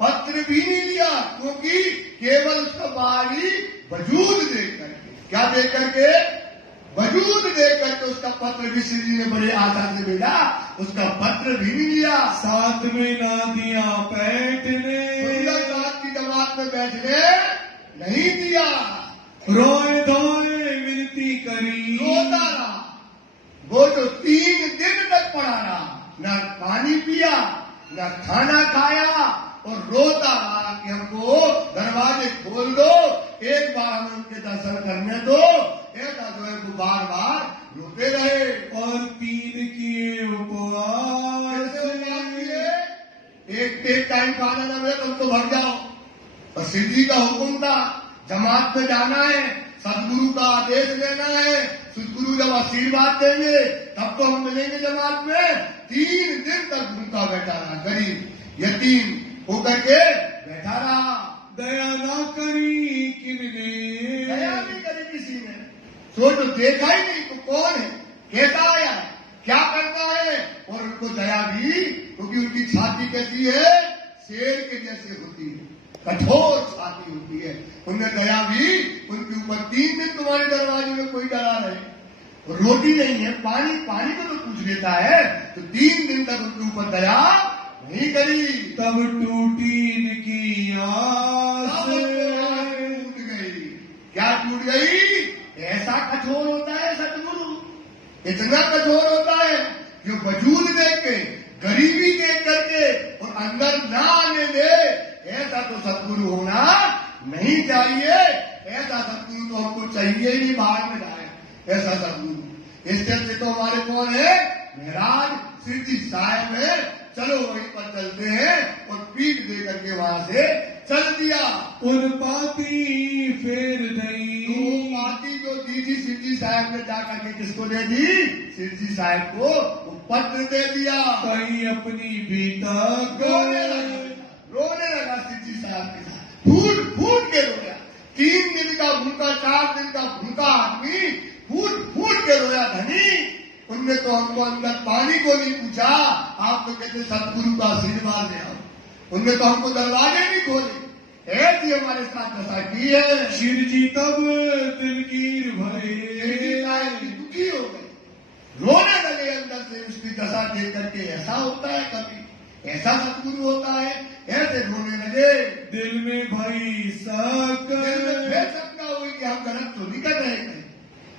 पत्र भी नहीं लिया, क्योंकि केवल उसका बाहरी वजूद देख करके, क्या देख करके? वजूद देख करके उसका पत्र भी श्री जी ने बड़े आदर से भेजा, उसका पत्र भी नहीं लिया। साथ में ना दिया बैठने, रात की जमात में बैठने नहीं दिया। रोए धोए विनती करी, रोता रहा। वो तो 3 दिन तक पड़ा रहा, न पानी पिया न खाना खाया और रोता रहा कि हमको दरवाजे खोल दो, एक बार हमें उनके दर्शन करने दो। ऐसा जो है वो बार बार रोते रहे। और 3 किए उपवास, एक टाइम खाना न मिले तुम तो भर जाओ। और शिव जी का हुक्म था, जमात में जाना है, सदगुरु का आदेश लेना है, सदगुरु जब आशीर्वाद देंगे तब तो हम मिलेंगे जमात में। 3 दिन तक भूखा बैठा रहा, गरीब यतीम होकर के बैठा रहा। दया ना करी किमने, दया नहीं करी किसी ने। सोचो देखा ही नहीं तो कौन है, कैसा आया है, क्या करता है। और उनको दया भी, क्योंकि उनकी छाती कैसी है? शेर के जैसे होती है, कठोर छाती होती है। उनने दया भी उनके ऊपर। 3 दिन तुम्हारे दरवाजे में कोई डरा नहीं, रोटी नहीं है, पानी को तो पूछ लेता है, तो 3 दिन तक उनके ऊपर दया नहीं करी। तब टूटी इनकी आस, टूट गई। क्या टूट गई? ऐसा कठोर होता है सतगुरु, इतना कठोर होता है जो वजूद देख के, गरीबी देख करके और अंदर ना आने दे। ऐसा तो सतगुरु होना नहीं चाहिए। ऐसा सतगुरु तो हमको चाहिए ही नहीं, बाहर में जाए ऐसा सतगुरु। इसके से तो हमारे कौन है? महाराज सिद्धि साहेब है। चलो वहीं पर चलते हैं और पीठ दे करके वहां से चल दिया। उन पाती फेर दई। तो पाती जो दी थी सिद्धि साहब ने जाकर के किसको दे दी? सिद्धि साहब को वो पत्र दे दिया। कहीं अपनी बीता रोने लगा सिद्धि साहब के साथ, फूट फूट के रोया। 3 दिन का भूखा, 4 दिन का भूखा आदमी फूट फूट के रोया। धनी, उनने तो हमको अंदर पानी को नहीं पूछा, आप तो कहते सतगुरु का आशीर्वाद ले आओ। उनने तो हमको दरवाजे नहीं खोले। ऐसी हमारे साथ दशा की है। शिव जी तब दिलगीर भरे। दुखी हो गए, रोने लगे अंदर से उसकी दशा देख करके। ऐसा होता है कभी, ऐसा सतगुरु होता है, ऐसे रोने लगे। दिल में भई शक, शंका हुई कि हम गलत तो नहीं कर रहे हैं।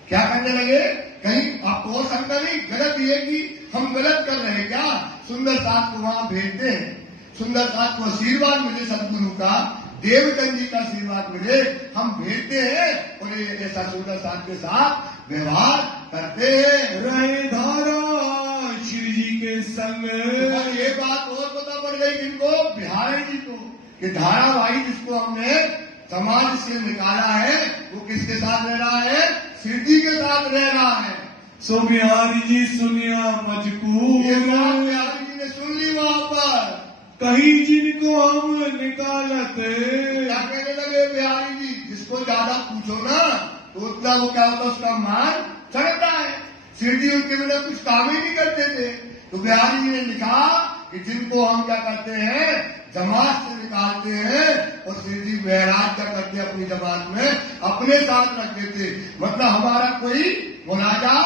क्या करने लगे? कहीं आपको शंका नहीं, गलत ये कि हम गलत कर रहे हैं क्या? सुंदर साथ को वहां भेजते हैं, सुंदर साथ को आशीर्वाद मिले सतगुरु का, देवचंद जी का आशीर्वाद मिले, हम भेजते हैं और ये ऐसा सुंदर साथ के साथ व्यवहार करते हैं। रहे धारा शिव जी के संग। ये बात और पता पड़ गई किनको? बिहारी जी को, कि धारावाही जिसको हमने समाज से निकाला है वो किसके साथ रह रहा है? शिव जी के साथ रह रहा है। सो बिहारी जी सुनिया मजकूर। ये बात बिहारी जी ने सुन ली वहां पर। कहीं जिनको हम निकालत। क्या कहने लगे बिहारी जी? जिसको ज्यादा पूछो ना तो उतना वो क्या होता, उसका मान चढ़ता है। शिव जी उनके बिना कुछ काम ही नहीं करते थे। तो बिहारी जी ने लिखा कि जिनको हम क्या करते हैं, जमात से निकालते हैं और शिव जी वैराग्य करके अपनी जमात में अपने साथ रख देते। मतलब हमारा कोई मुनाजा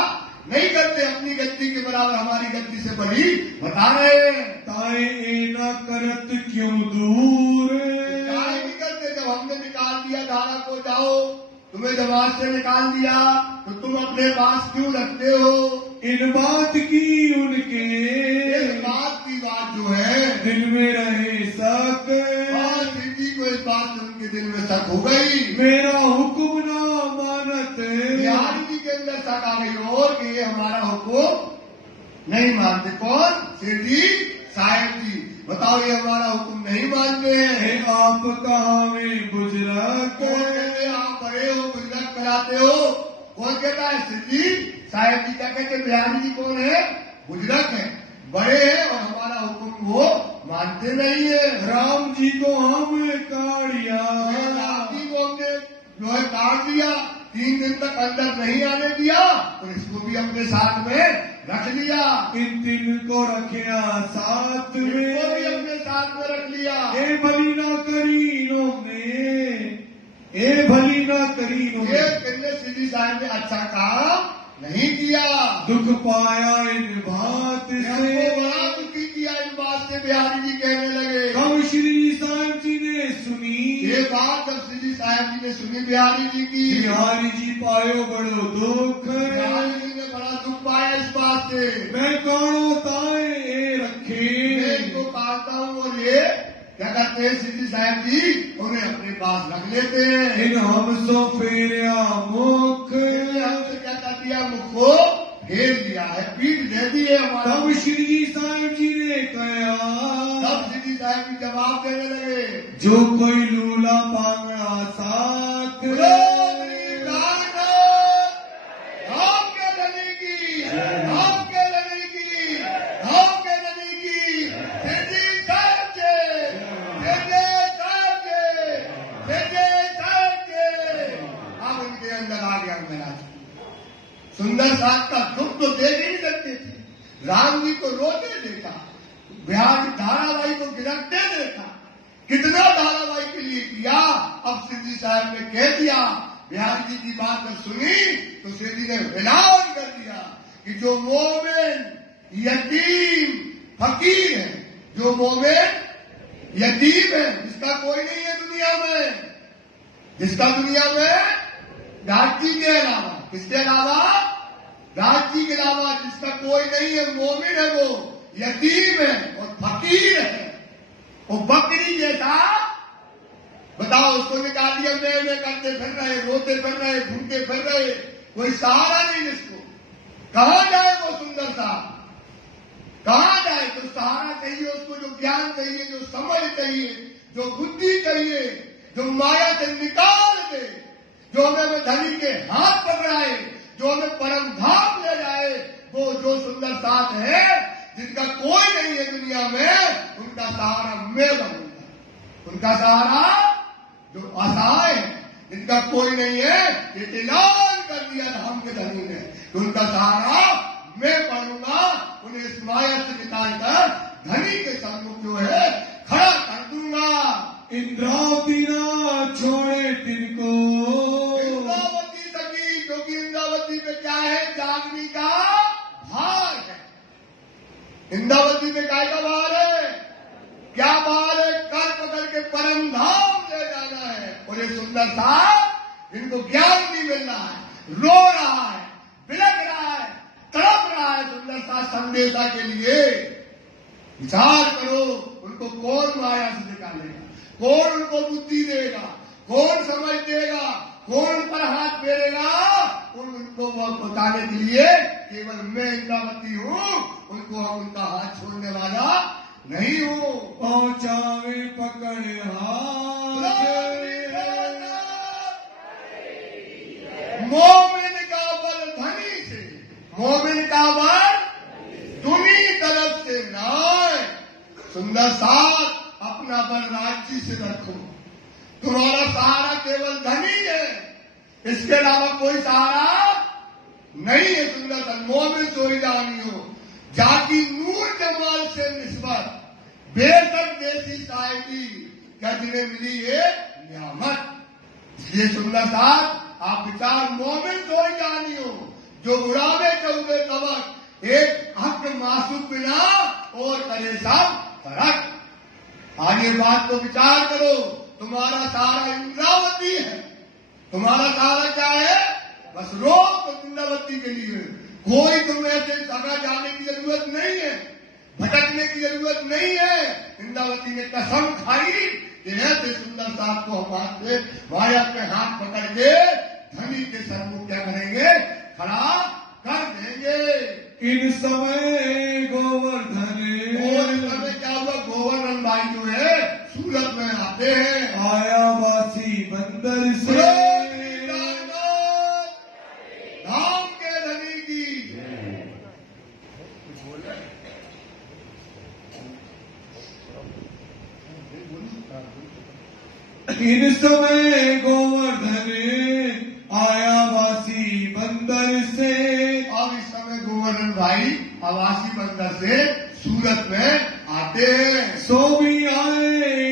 नहीं करते, अपनी गद्दी के बराबर हमारी गद्दी से बड़ी बता रहे हैं। ताए ना करत क्यों दूर। क्या नहीं करते? जब हमने निकाल दिया धारा को, जाओ तुम्हें जमात से निकाल दिया तो तुम अपने पास क्यों रखते हो? इन बात की उनके, इस बात की बात जो है दिल में रहे शक। और शिव जी को इस बात से उनके दिल में शक हो गई। मेरा हुक्म ना मानत। बिहारी जी के अंदर शक आ गई और कि ये हमारा हुक्म नहीं मानते। कौन? शिव जी साहेब जी। बताओ ये हमारा हुक्म नहीं मानते हैं। आप कहाँ में बुजुर्ग। कौन कहते हैं आप बड़े हो, बुजुर्ग कराते हो? कौन कहता है? शिव जी साहेब जी। क्या कहते हैं? बिहारी जी कौन है? बुजुर्ग है, बड़े हैं और हमारा हुक्म वो मानते नहीं है। राम जी को हम काढ़िया। राम जी को हमने जो है काट दिया, 3 दिन तक अंदर नहीं आने दिया और इसको भी अपने साथ में रख लिया। इन 3 को रखिया साथ में, इसको भी अपने साथ में रख लिया। ए भली ना करीनो में, ए भली ना करीनो ये में। कहने श्री साहब ने अच्छा काम नहीं किया। दुख पाया इन बात से, बड़ा दुखी किया इन बात से। बिहारी जी कहने लगे। हम श्री साहब जी ने सुनी ये बात जब श्री साहब जी ने सुनी बिहारी जी की, बिहारी जी पायो बड़ो दुख। बिहारी जी ने बड़ा दुख पाया इस बात से। मैं काणो ताए ए रखे। मैं इनको काटता हूँ और ये क्या करते हैं? श्री साहब जी उन्हें अपने पास रख लेते हैं। इन हम सो फेरिया मुख। हमसे क्या कर दिया? मुख को फेर दिया है, पीठ दे दी है हमारा। तब श्री साहब जी ने कहा, तब श्री साहब जी जवाब देने लगे, जो कोई लूला पांगड़ा साथ। हम के रनी की, हम के रनी की, हम के रनी की। श्री साहब जी, श्री साहब जी, श्री साहब जी। अब उनके अंदर आ गया महाराज। सुंदर साथ का दुख तो देख ही नहीं सकते थे। राम जी को रोते देखा, बिहार धारावाही को गिरफ्ते देखा, कितना धारावाही के लिए किया। अब सिद्धि साहब ने कह दिया, बिहारी जी की बात जब सुनी तो सिद्धि ने ऐलान कर दिया कि जो मोमिन यतीम फकीर है, जो मोमिन यतीम है, जिसका कोई नहीं है दुनिया में, जिसका दुनिया में राज जी के अलावा, किसके अलावा? राज जी के अलावा जिसका कोई नहीं है, मोमिन है, वो यतीम है और फकीर है, वो बकरी जैसा। बताओ, उसको निकाल दिया, मैं करते फिर रहे, रोते फिर रहे, भूखे फिर रहे, कोई सहारा नहीं जिसको। कहाँ जाए वो सुंदर सा? कहाँ जाए? तो सहारा चाहिए उसको, जो ज्ञान चाहिए, जो समझ चाहिए, जो बुद्धि चाहिए, जो माया से निकाल दे, जो हमें धनी के हाथ पकड़ाए, जो हमें परम धाम ले जाए, वो जो सुंदर साथ है जिनका कोई नहीं है दुनिया में, उनका सहारा मैं बनूंगा। उनका सहारा जो असहाय है, जिनका कोई नहीं है, ये ऐलान कर दिया धाम के धनी ने, उनका सहारा मैं बनूंगा। उन्हें इस माया से निकालकर धनी के सम्मुख जो है खड़ा कर दूंगा। इंद्रावती ना छोड़े तिनको, इंद्रावती सकी, क्योंकि इंद्रावती पे क्या है, जागनी का भार है। इंद्रावती पे क्या का भार है, क्या भार है, कर पकड़ के परम धाम ले जाना है। और ये सुंदर सा जिनको ज्ञान नहीं मिल रहा है, रो रहा है, बिलख रहा है, तड़प रहा है सुंदर सा संदेशा के लिए, विचार करो उनको कौन माया से निकालेगा, कौन उनको बुद्धि देगा, कौन समझ देगा, कौन पर हाथ फेरेगा। उनको वो बताने के लिए केवल मैं इंद्रावती हूँ, उनको हम उनका हाथ छोड़ने वाला नहीं हूँ। पहुंचावे पकड़ हाथ, मोमिन का बल धनी से, मोमिन का बल दुनी तरफ से नाय। सुंदर साथ अपना बल राज्य से रखो, तुम्हारा सहारा केवल धनी है, इसके अलावा कोई सहारा नहीं है। सुंदर सा मोमिन सोई जानी हो, जाकी नूर जमाल से निस्बत बेशक देसी साहिबी क्या जिन्हें मिली है नियामत। ये सुंदर साथ आप विचार मोमिन सोई जानी हो, जो उड़ावे चौबे कवक, एक हक मासूम बिना और करे सब फरक। आगे बात को विचार करो, तुम्हारा सहारा इंद्रावती है, तुम्हारा सहारा क्या है, बस रोक तो इंद्रावती के लिए। कोई तुम्हें ऐसे जगह जाने की जरूरत नहीं है, भटकने की जरूरत नहीं है। इंद्रावती ने कसम खाई कि ऐसे सुंदर साथ को हम हाथ से माया के हाथ पकड़ के धनी के सम्मुख क्या करेंगे, खड़ा कर देंगे। इन समय गोवर्धन, और इस समय क्या हुआ, गोवर्धन भाई जो है सूरत में आते हैं, आयावासी बंदर से, धाम के धनी की। इन समय गोवर्धन आयावासी बंदर से, अब इस समय गोवर्धन भाई आवासी बंदर से सूरत में आते हैं। सो भी आए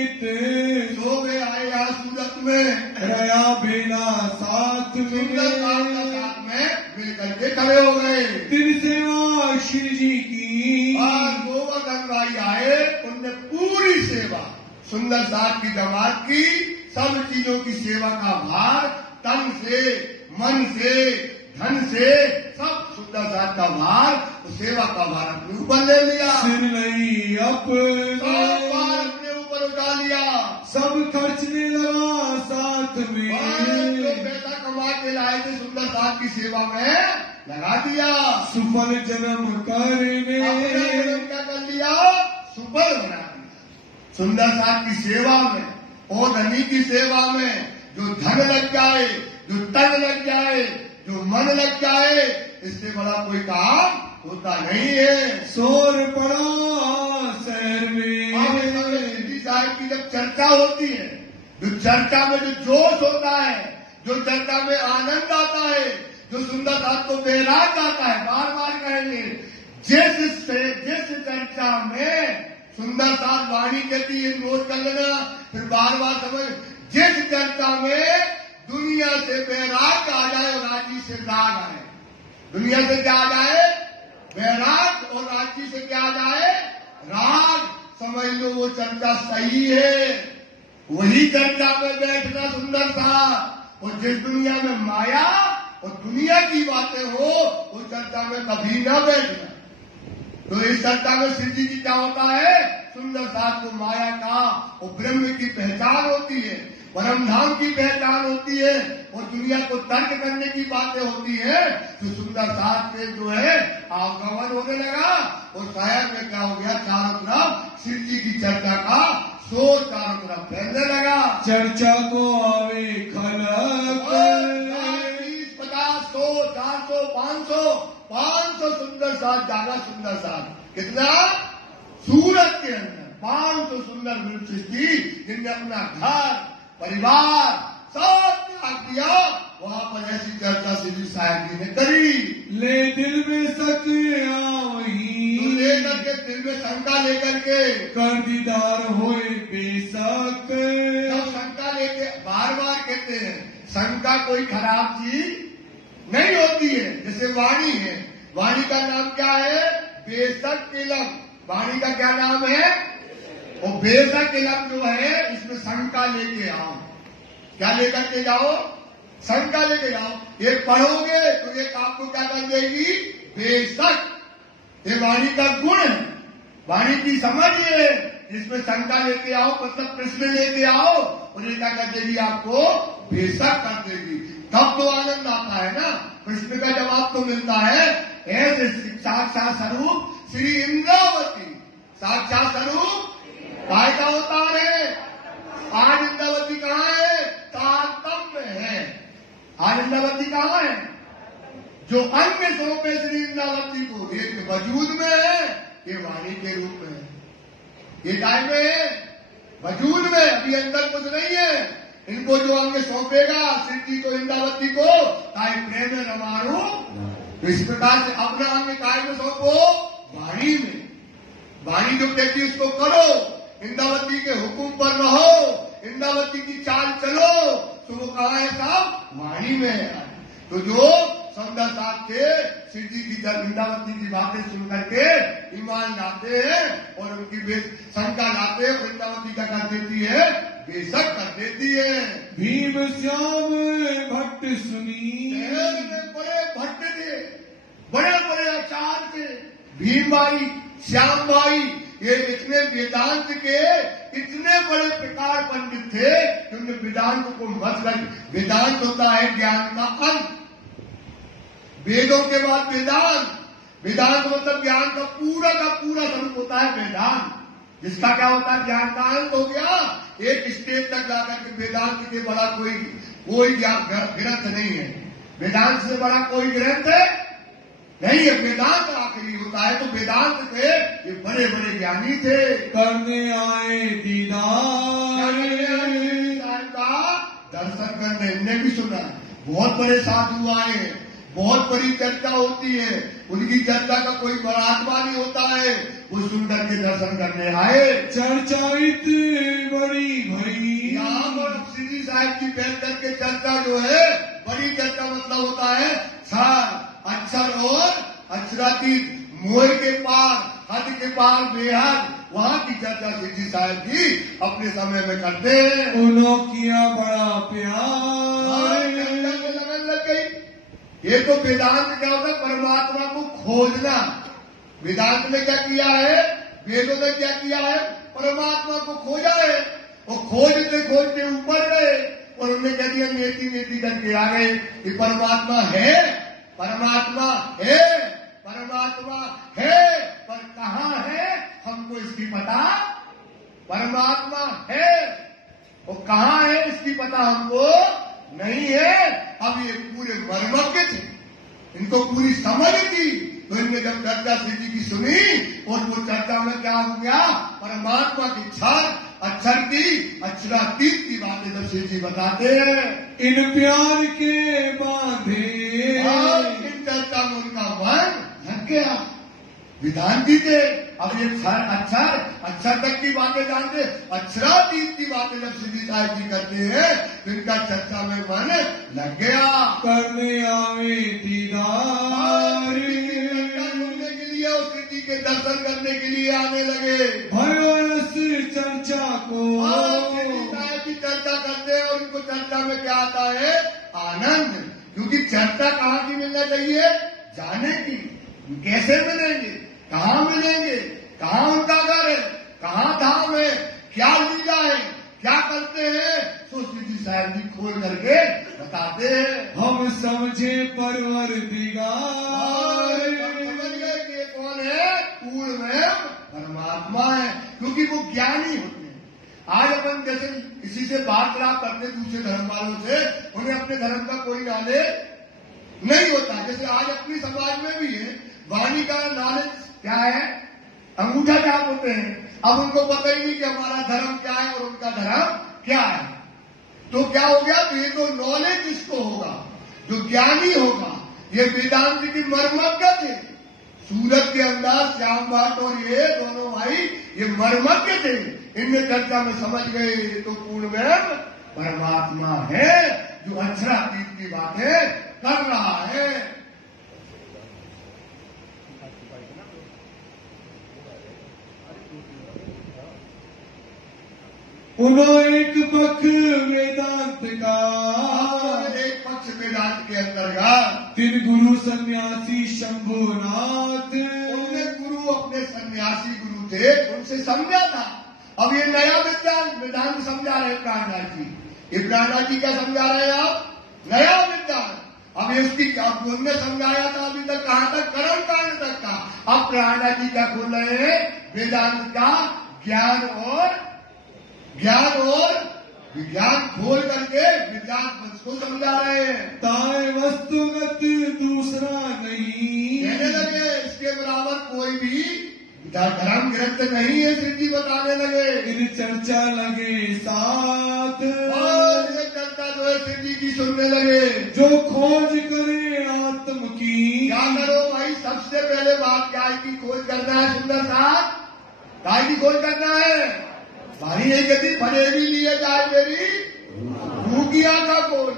सो वे आए यहाँ सूरत में, रया बेला साथ सुंदर साथ में मिल करके खड़े हो गए। दिन सेवा श्री जी की, और गोवर्धन भाई आए, उनने पूरी सेवा सुंदर साथ की जमात की, सब चीजों की सेवा का भार तन से, मन से, धन से, सब सुंदर साथ का भार, सेवा का भार अपने ऊपर ले लिया, सिर लई अपने ऊपर उठा लिया, सब खर्चने लगा साथ में, जो पैसा कमा के लाए थे सुंदर साथ की सेवा में लगा दिया। सुफल जन्म करने, क्या कर लिया, सुफल बना दिया सुंदर साथ की सेवा में और धनी की सेवा में। जो धन लग जाए, जो तन लग जाए, जो मन लग जाए, इससे बड़ा कोई काम होता नहीं है। शोर पड़ा शहर में, सिद्धि साहिब की जब चर्चा होती है, जो चर्चा में जो जोश होता है, जो चर्चा में आनंद आता है, जो सुंदर साथ को बेराग आता है, बार बार कहेंगे, जिस चर्चा में सुंदर साथ वाणी कहती है, नोट कर लेना, फिर बार बार समझ, जिस चर्चा में दुनिया से बैराग आ जाए और राजी से राग आए, दुनिया से क्या आ जाए, बैराग, और राजी से क्या आ जाए, राग, समझ लो वो चर्चा सही है। वही चर्चा में बैठना सुंदर था। और जिस दुनिया में माया और दुनिया की बातें हो, वो चर्चा में कभी न बैठना। तो इस चर्चा में शिव जी की क्या होता है, सुंदर साथ को माया का और ब्रह्म की पहचान होती है, परम धाम की पहचान होती है, और दुनिया को तर्क करने की बातें होती है। तो सुंदर साथ से जो है आगमन होने लगा, और शहर में क्या हो गया, चारों तरफ शिव जी की चर्चा का शोर चारों तरफ फैलने लगा। चर्चा को आवे खलक, 50, 100, 400, 500 सुंदर साथ, ज्यादा सुंदर साथ। कितना? सूरत के अंदर 500 सुंदर वृक्ष थी, जिनने अपना घर परिवार सब त्याग दिया। वहां पर ऐसी चर्चा श्री साहब जी ने करी। ले दिल में सक आवही, लेकर के दिल में शंका लेकर के कर दीदार होए बेशक। सब शंका लेके बार बार कहते हैं, शंका कोई खराब चीज नहीं होती है। जैसे वाणी है, वाणी का नाम क्या है? बेशक किलम। वाणी का क्या नाम है? वो बेशक किलम जो है, इसमें शंका लेके आओ। क्या लेकर के जाओ? शंका लेके जाओ। एक पढ़ोगे तो एक आपको क्या कर देगी? बेशक। ये वाणी का गुण है, वाणी की समझ है। इसमें शंका लेके आओ मतलब प्रश्न लेके आओ, और ये क्या कर देगी? आपको बेशक कर देगी। तब तो आनंद आता है ना, प्रश्न का जवाब तो मिलता है। ऐसे साक्षात स्वरूप श्री इंद्रावती, साक्षात स्वरूप काय का अवतार है। आज इंद्रावती कहाँ है? तारतम में है। आज इंद्रावती कहाँ है? जो अन्य सौंपे श्री इंद्रावती को, एक वजूद में है, ये वाणी के रूप में है। ये काय में है? वजूद में। अभी अंदर कुछ नहीं है। इनको जो अंग सौंपेगा श्री जी को, इंद्रावती को, काय प्रेम रमाणु, तो इस प्रकार से अपना अंग काय में सौंपो? वाणी में। वाणी जो कहती है उसको करो, इंद्रावती के हुक्म पर रहो, इंद्रावती की चाल चलो। तो वो कहाँ है साहब? वाणी में है। तो जो सौदा साथ थे श्री जी की इंद्रावती की बातें सुन करके ईमान लाते हैं और उनकी शंका लाते हैं, और इंद्रावती का कर देती है? बेशक कर देती है। भीम श्याम भट्ट सुनी, बड़े भट्ट थे, बड़े बड़े आचार्य थे। भीम भाई, श्याम भाई, ये इतने वेदांत के इतने बड़े प्रकार पंडित थे कि उन्होंने वेदांत को मतलब, वेदांत होता है ज्ञान का अंत। वेदों के बाद वेदांत, वेदांत मतलब ज्ञान का पूरा स्वरूप होता है वेदांत, जिसका क्या होता है? ज्ञान का अंत हो गया। एक स्टेज तक जाकर के वेदांत के बड़ा कोई ग्रंथ नहीं है। वेदांत से बड़ा कोई ग्रंथ नहीं है। वेदांत आखिरी होता है। तो वेदांत थे, ये बड़े बड़े ज्ञानी थे। करने आए दीदार का दर्शन करने, इनने भी सुना। बहुत बड़े साधु आए हैं, बहुत बड़ी चर्चा होती है, उनकी चर्चा का कोई महात्मा नहीं होता है, वो सुंदर के दर्शन करने आए। चर्चा इतनी बड़ी भई, यहाँ पर श्री साहब की बैठ करके चर्चा जो है, बड़ी चर्चा मतलब होता है सार, अक्षर और अक्षरातीत, मोह के पार, हद के पार, बेहद, वहाँ की चर्चा श्री साहब जी अपने समय में करते हैं। उन्हों किया बड़ा प्यार, लगन लग गई। ये तो वेदांत क्या होता है? परमात्मा को खोजना। वेदांत ने क्या किया है? वेदों ने क्या किया है? परमात्मा को खोजा है। वो खोजते खोजते ऊपर गए और उन्होंने कह दिया नेति नेति करके आ गए कि परमात्मा है, परमात्मा है, परमात्मा है, पर कहाँ है हमको इसकी पता। परमात्मा है, वो कहाँ है इसकी पता हमको नहीं है। अब ये पूरे मर्मज्ञ थे, इनको पूरी समझ थी। तो इनने जब चर्चा श्री जी की सुनी और वो चर्चा में क्या हो गया? परमात्मा की अक्षर की अक्षरातीत की बातें जब श्री जी बताते हैं, इन प्यार के बांधे, इन चर्चा में उनका मन लग गया। वेदांती थे, अब ये अक्षर तक की बातें जानते, अक्षरातीत की बातें जब श्री साहब जी करते हैं तो इनका चर्चा में मन लग गया। करने आवे दीदार, करने के लिए और श्री जी के दर्शन करने के लिए आने लगे। भरवस चर्चा को, श्री साहब की चर्चा करते हैं और उनको चर्चा में क्या आता है? आनंद। क्योंकि चर्चा कहाँ की मिलना चाहिए? जाने की। कैसे मिलेंगे, कहाँ मिलेंगे, कहाँ उनका घर है, कहाँ धाम है, क्या लीला है, क्या करते हैं, तो श्री जी साहब जी खोल करके बताते हैं। हम समझे परवर दिगार, समझ गए कि कौन है? पूर्ण में परमात्मा है। क्योंकि वो ज्ञानी होते हैं, आज अपन जैसे किसी से वार्तालाप करते दूसरे धर्म वालों से, उन्हें अपने धर्म का कोई नॉलेज नहीं होता। जैसे आज अपनी समाज में भी है, वाणी का नॉलेज क्या है, अंगूठा छाप होते हैं। अब उनको पता ही नहीं कि हमारा धर्म क्या है और उनका धर्म क्या है। तो क्या हो गया, तो ये तो नॉलेज जिसको होगा, जो ज्ञानी होगा, ये वेदांत की मर्मज्ञ थे। सूरत के अंदर श्याम भट्ट और ये दोनों भाई ये मर्मज्ञ थे। इनने चर्चा में समझ गए ये तो पूर्णमेव परमात्मा है जो अक्षरातीत की बातें कर रहा है। उन्होंने एक पक्ष वेदांत का, एक पक्ष वेदांत के अंतर्गत तीन गुरु सन्यासी शंभुनाथ, उनने गुरु अपने सन्यासी गुरु थे, उनसे समझा था। अब ये नया वेदांत समझा रहे प्राणनाथ जी। ये प्राणनाथ जी क्या समझा रहे हैं आप, नया वेदांत। अब इसकी उनने समझाया था अभी तक कहां तक, कर्म कांड तक का। अब प्राणनाथ जी क्या खोल रहे हैं, वेदांत का ज्ञान और विज्ञान खोल करके विज्ञान वंश को समझा रहे हैं। ताए वस्तुगत दूसरा नहीं, कहने लगे इसके बराबर कोई भी धर्म ग्रंथ नहीं है, सिद्धि बताने लगे। इन चर्चा लगे साथ, और ये चर्चा जो है सिद्धि की सुनने लगे। जो खोज करे आत्म की, क्या करो भाई, सबसे पहले बात क्या है की खोज करना है। सुंदर साहब, काय की खोज करना है भाई, एक यदि फरेगी लिए जाए मेरी रूह की आंखा खोल।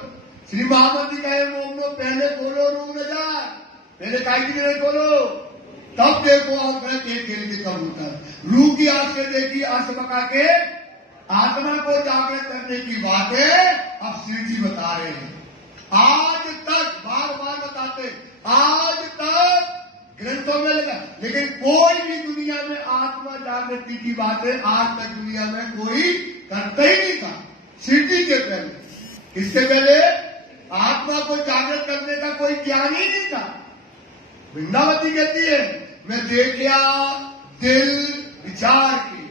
श्री महामती कहे मोमनो पहले खोलो रूह में जाए, पहले काय की नहीं खोलो, तब देखो आप खेल खेल के कबूतर। रूह की आंख से देखी अर्श बका के आत्मा को जागृत करने की बातें अब श्री जी बता रहे हैं। आज तक बार बार बताते, आज तक ग्रंथों में लगा, लेकिन कोई भी दुनिया में आत्मा जागृति की बातें आज तक दुनिया में कोई करता ही नहीं था। सिद्धि के पहले, इससे पहले आत्मा को जागृत करने का कोई ज्ञान ही नहीं था। वृंदावती कहती है मैं देखा दिल विचार की,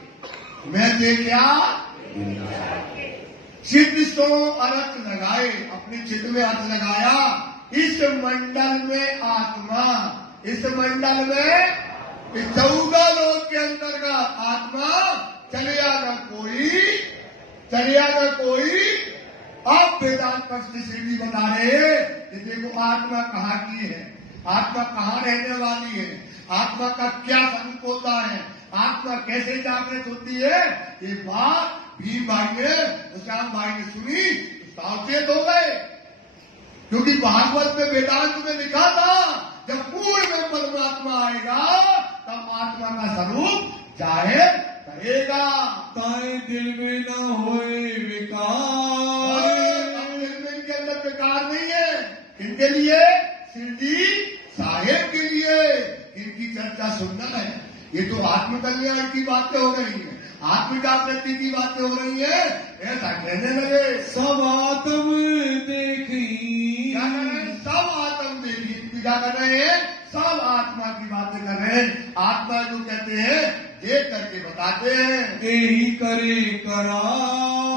मैं देखा चित्त सो अर्थ लगाए, अपनी चित्त में अर्थ लगाया। इस मंडल में आत्मा, इस मंडल में इस 14 लोक के अंतर्गत आत्मा चलिया न कोई। अब वेदांत पक्ष की सीढ़ी बता रहे कि देखो आत्मा कहाँ की है, आत्मा कहाँ रहने वाली है, आत्मा का क्या स्वरूप होता है, आत्मा कैसे जागृत होती है। ये बात भीम भाई ने, श्याम भाई ने सुनी तो सावचेत हो गए, क्योंकि भागवत में वेदांत में लिखा था जब पूर्ण में परमात्मा आएगा तब आत्मा का स्वरूप जाहिर करेगा। ताए दिल में न होए विकार, दिल में इनके अंदर विकार नहीं है। इनके लिए शिरडी साहेब के लिए इनकी चर्चा सुनना है। ये तो आत्मकल्याण की बातें हो रही है, आत्म जागृति की बातें हो रही है, ऐसा कहने लगे। सब आत्म देखी, क्या कर रहे हैं, सब आत्म देखी, क्या कर रहे हैं, सब आत्मा की बातें कर रहे हैं। आत्मा जो कहते हैं देख करके बताते हैं, यही करे करा,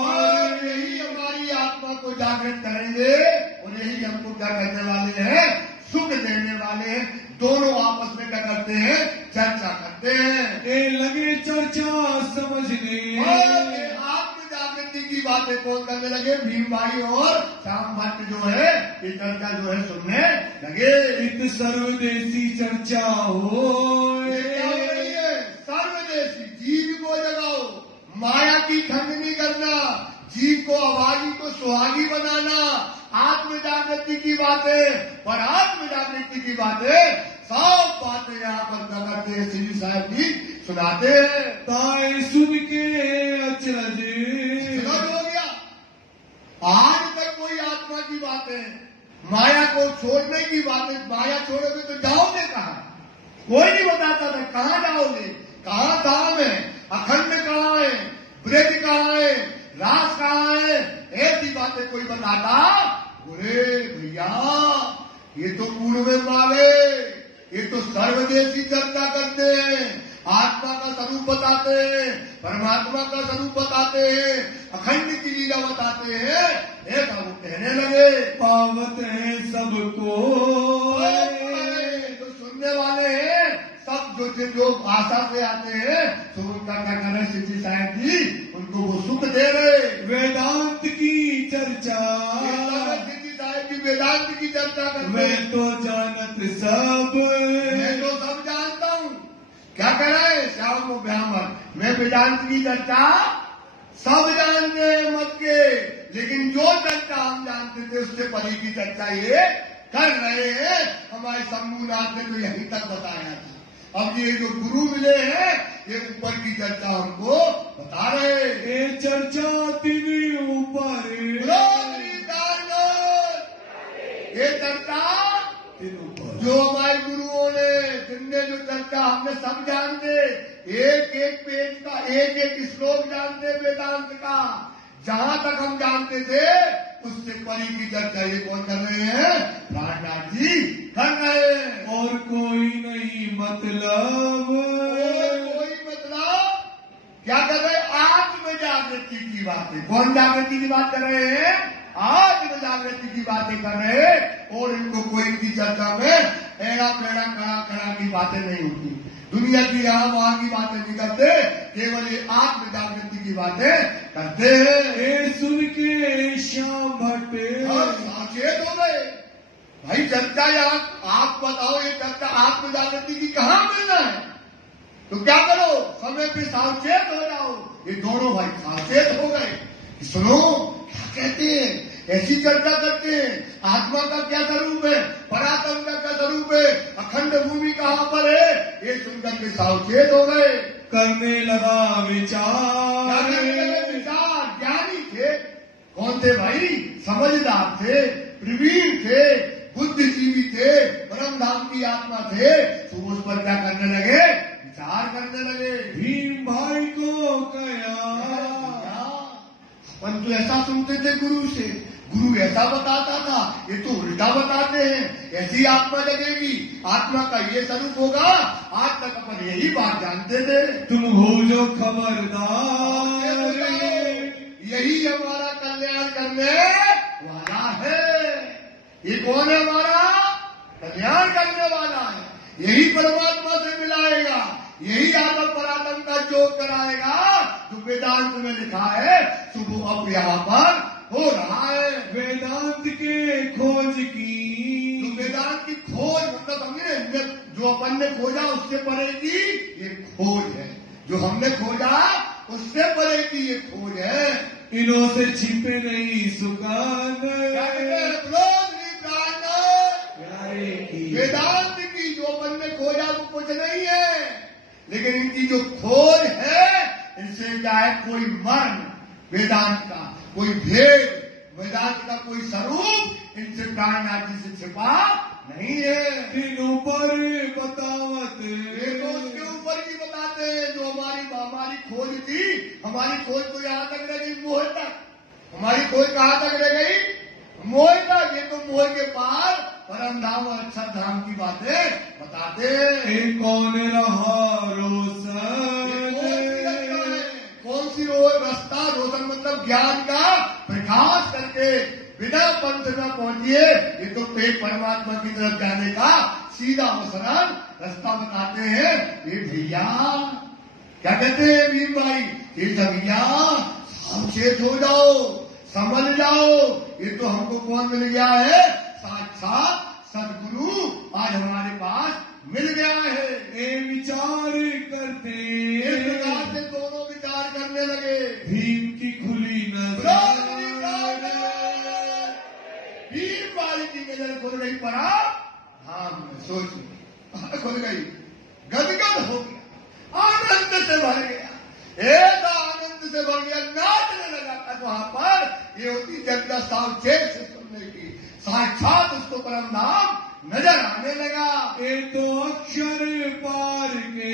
और यही हमारी आत्मा को जागृत करेंगे और यही हमको क्या करने वाले हैं, सुख देने वाले हैं। दोनों आपस में क्या करते हैं, चर्चा करते हैं। ये लगे चर्चा समझने, आत्म जागृति की बातें कौन करने लगे, भीम भाई और श्याम भट्ट जो है ये चर्चा जो है सुनने लगे। इत सर्वदेशी चर्चा हो, सर्वदेशी, जीव को जगाओ, माया की खंडनी करना, जीव को अभागी को सुहागी बनाना, आत्म जागृति की बातें और आत्म जागृति की बातें, सब बातें यहाँ पर क्या करते हैं, श्री साहब जी सुनाते हैं। ताए सुन के अचरज हो गया। आज तक कोई आत्मा की बातें, माया को छोड़ने की बातें, माया छोड़ोगे तो जाओगे कहाँ, कोई नहीं बताता था कहाँ जाओगे, कहाँ धाम है, अखंड कहाँ है, ब्रज कहाँ है, रास कहाँ है, ऐसी बातें कोई बताता। बोले भैया ये तो पूर्व में मावे, ये तो सर्वदेशी चर्चा करते हैं, आत्मा का स्वरूप बताते हैं, परमात्मा का स्वरूप बताते हैं, अखंड की लीला बताते हैं। एक वो कहने लगे पावत है सबको, जो सुनने वाले हैं सब जो आशा से आते हैं तो उनका क्या कर रहे सिद्धि साहेब जी, उनको वो सुख दे रहे। वेदांत की चर्चा, सिद्धि साहेब जी वेदांत की चर्चा करते। मैं तो जानत सब, मैं तो सब जानता हूँ। क्या कर रहे हैं श्याम ब्राह्मण, मैं वेदांत की चर्चा सब जानते हैं मत के, लेकिन जो चर्चा हम जानते थे उससे परे की चर्चा ये कर रहे हैं। हमारे शंभुनाथ ने तो यहीं तक बताया था। अब ये जो गुरु मिले हैं ये ऊपर की चर्चा हमको बता रहे हैं। ये चर्चा तीन ऊपर, ये चर्चा तीन ऊपर जो हमारे गुरुओं ने जिनने जो चर्चा हमने सब जानते, एक एक पेज का एक एक श्लोक जानते वेदांत का, जहां तक हम जानते थे उससे परी की चर्चा ये कौन कर रहे हैं, प्राणनाथ जी कर रहे हैं। और कोई नहीं मतलब, कोई मतलब क्या कर रहे हैं, आत्म जागृति की बातें। कौन जागृति की बात कर रहे हैं, आत्म जागृति की बातें कर रहे हैं। और इनको कोई इनकी चर्चा में एड़ा पेड़ा कड़ा की बातें नहीं होती, दुनिया की यहाँ वहां की बातें नहीं करते, केवल ये आत्म जागृति की बातें करते हैं। ये सुन के श्याम भट्ट साचेत हो गए। भाई चर्चा यहाँ आप बताओ, ये चर्चा आत्म जागृति की कहाँ मिलना है, तो क्या करो समय पे सावचेत हो जाओ। ये दोनों भाई सावचेत हो गए। सुनो क्या कहते हैं, ऐसी चर्चा करते हैं। आत्मा का क्या स्वरूप है, परात्म का क्या स्वरूप है, अखंड भूमि कहाँ पर है, ये सुनकर के सावचेत हो गए। करने लगा विचार, विचार ज्ञानी थे। कौन थे भाई, समझदार थे, प्रवीण थे, बुद्धिजीवी थे, परम धाम की आत्मा थे। तो उस पर क्या करने लगे, विचार करने लगे। भीम भाई को कया, अपन तो ऐसा सुनते थे गुरु से, गुरु ऐसा बताता था, ये तो उल्टा बताते हैं। ऐसी आत्मा जगेगी, आत्मा का ये स्वरूप होगा। आज तक अपन यही बात जानते थे। तुम हो जो खबरदार, यही हमारा कल्याण करने वाला है। ये कौन है, हमारा कल्याण करने वाला है। यही परमात्मा से मिलाएगा, यही आत्म परात्म का योग कराएगा। जो वेदांत में लिखा है सुबह अब यहाँ पर हो रहा है। वेदांत के खोज की, तो वेदांत की खोज मतलब समझे, जो अपन ने खोजा उससे परे की ये खोज है। जो हमने खोजा उससे परे की ये खोज है। इनों से छिपे नहीं सुकान, वेदांत की जो अपन ने खोजा वो कुछ नहीं है, लेकिन इनकी जो खोज है इनसे क्या है, कोई मर्म वेदांत का, कोई भेद वेदांत का, कोई स्वरूप इनसे प्राणनाथ जी से छिपा नहीं है। तीनों पर बतावत, ये तो उसके ऊपर की बताते हैं। जो हमारी खोज थी, हमारी खोज तो यहाँ तक रह गई, मोह तक। हमारी खोज कहाँ तक रह गई, मोह तक। ये तो मोह के पार परम धाम और अक्षर धाम की बातें बताते हैं। कौन रहा रोशन, कौन सी रास्ता, रोशन मतलब ज्ञान का प्रकाश करके बिना पंथ न पहुंचिए, ये तो पेट परमात्मा की तरफ जाने का सीधा और सरल रास्ता बताते हैं। ये भैया क्या कहते हैं भीम भाई, ये भैया सावचेत हो जाओ, समझ जाओ। ये तो हमको कौन मिल गया है, साक्षात सदगुरु आज हमारे पास मिल गया है। ये विचार करते, इस प्रकार से दोनों विचार करने लगे। भीम की खुली नजर, भीम भाई की नजर खुल गई परा धाम में। सोचिए खुल गई, गदगद हो गया, आनंद से भर गया, एक आनंद से भर गया, नाचने लगा। वहां पर ये होती जनता सावचेत से सुनने की, साक्षात उसको परम धाम नजर आने लगा। ये तो अक्षर पार के,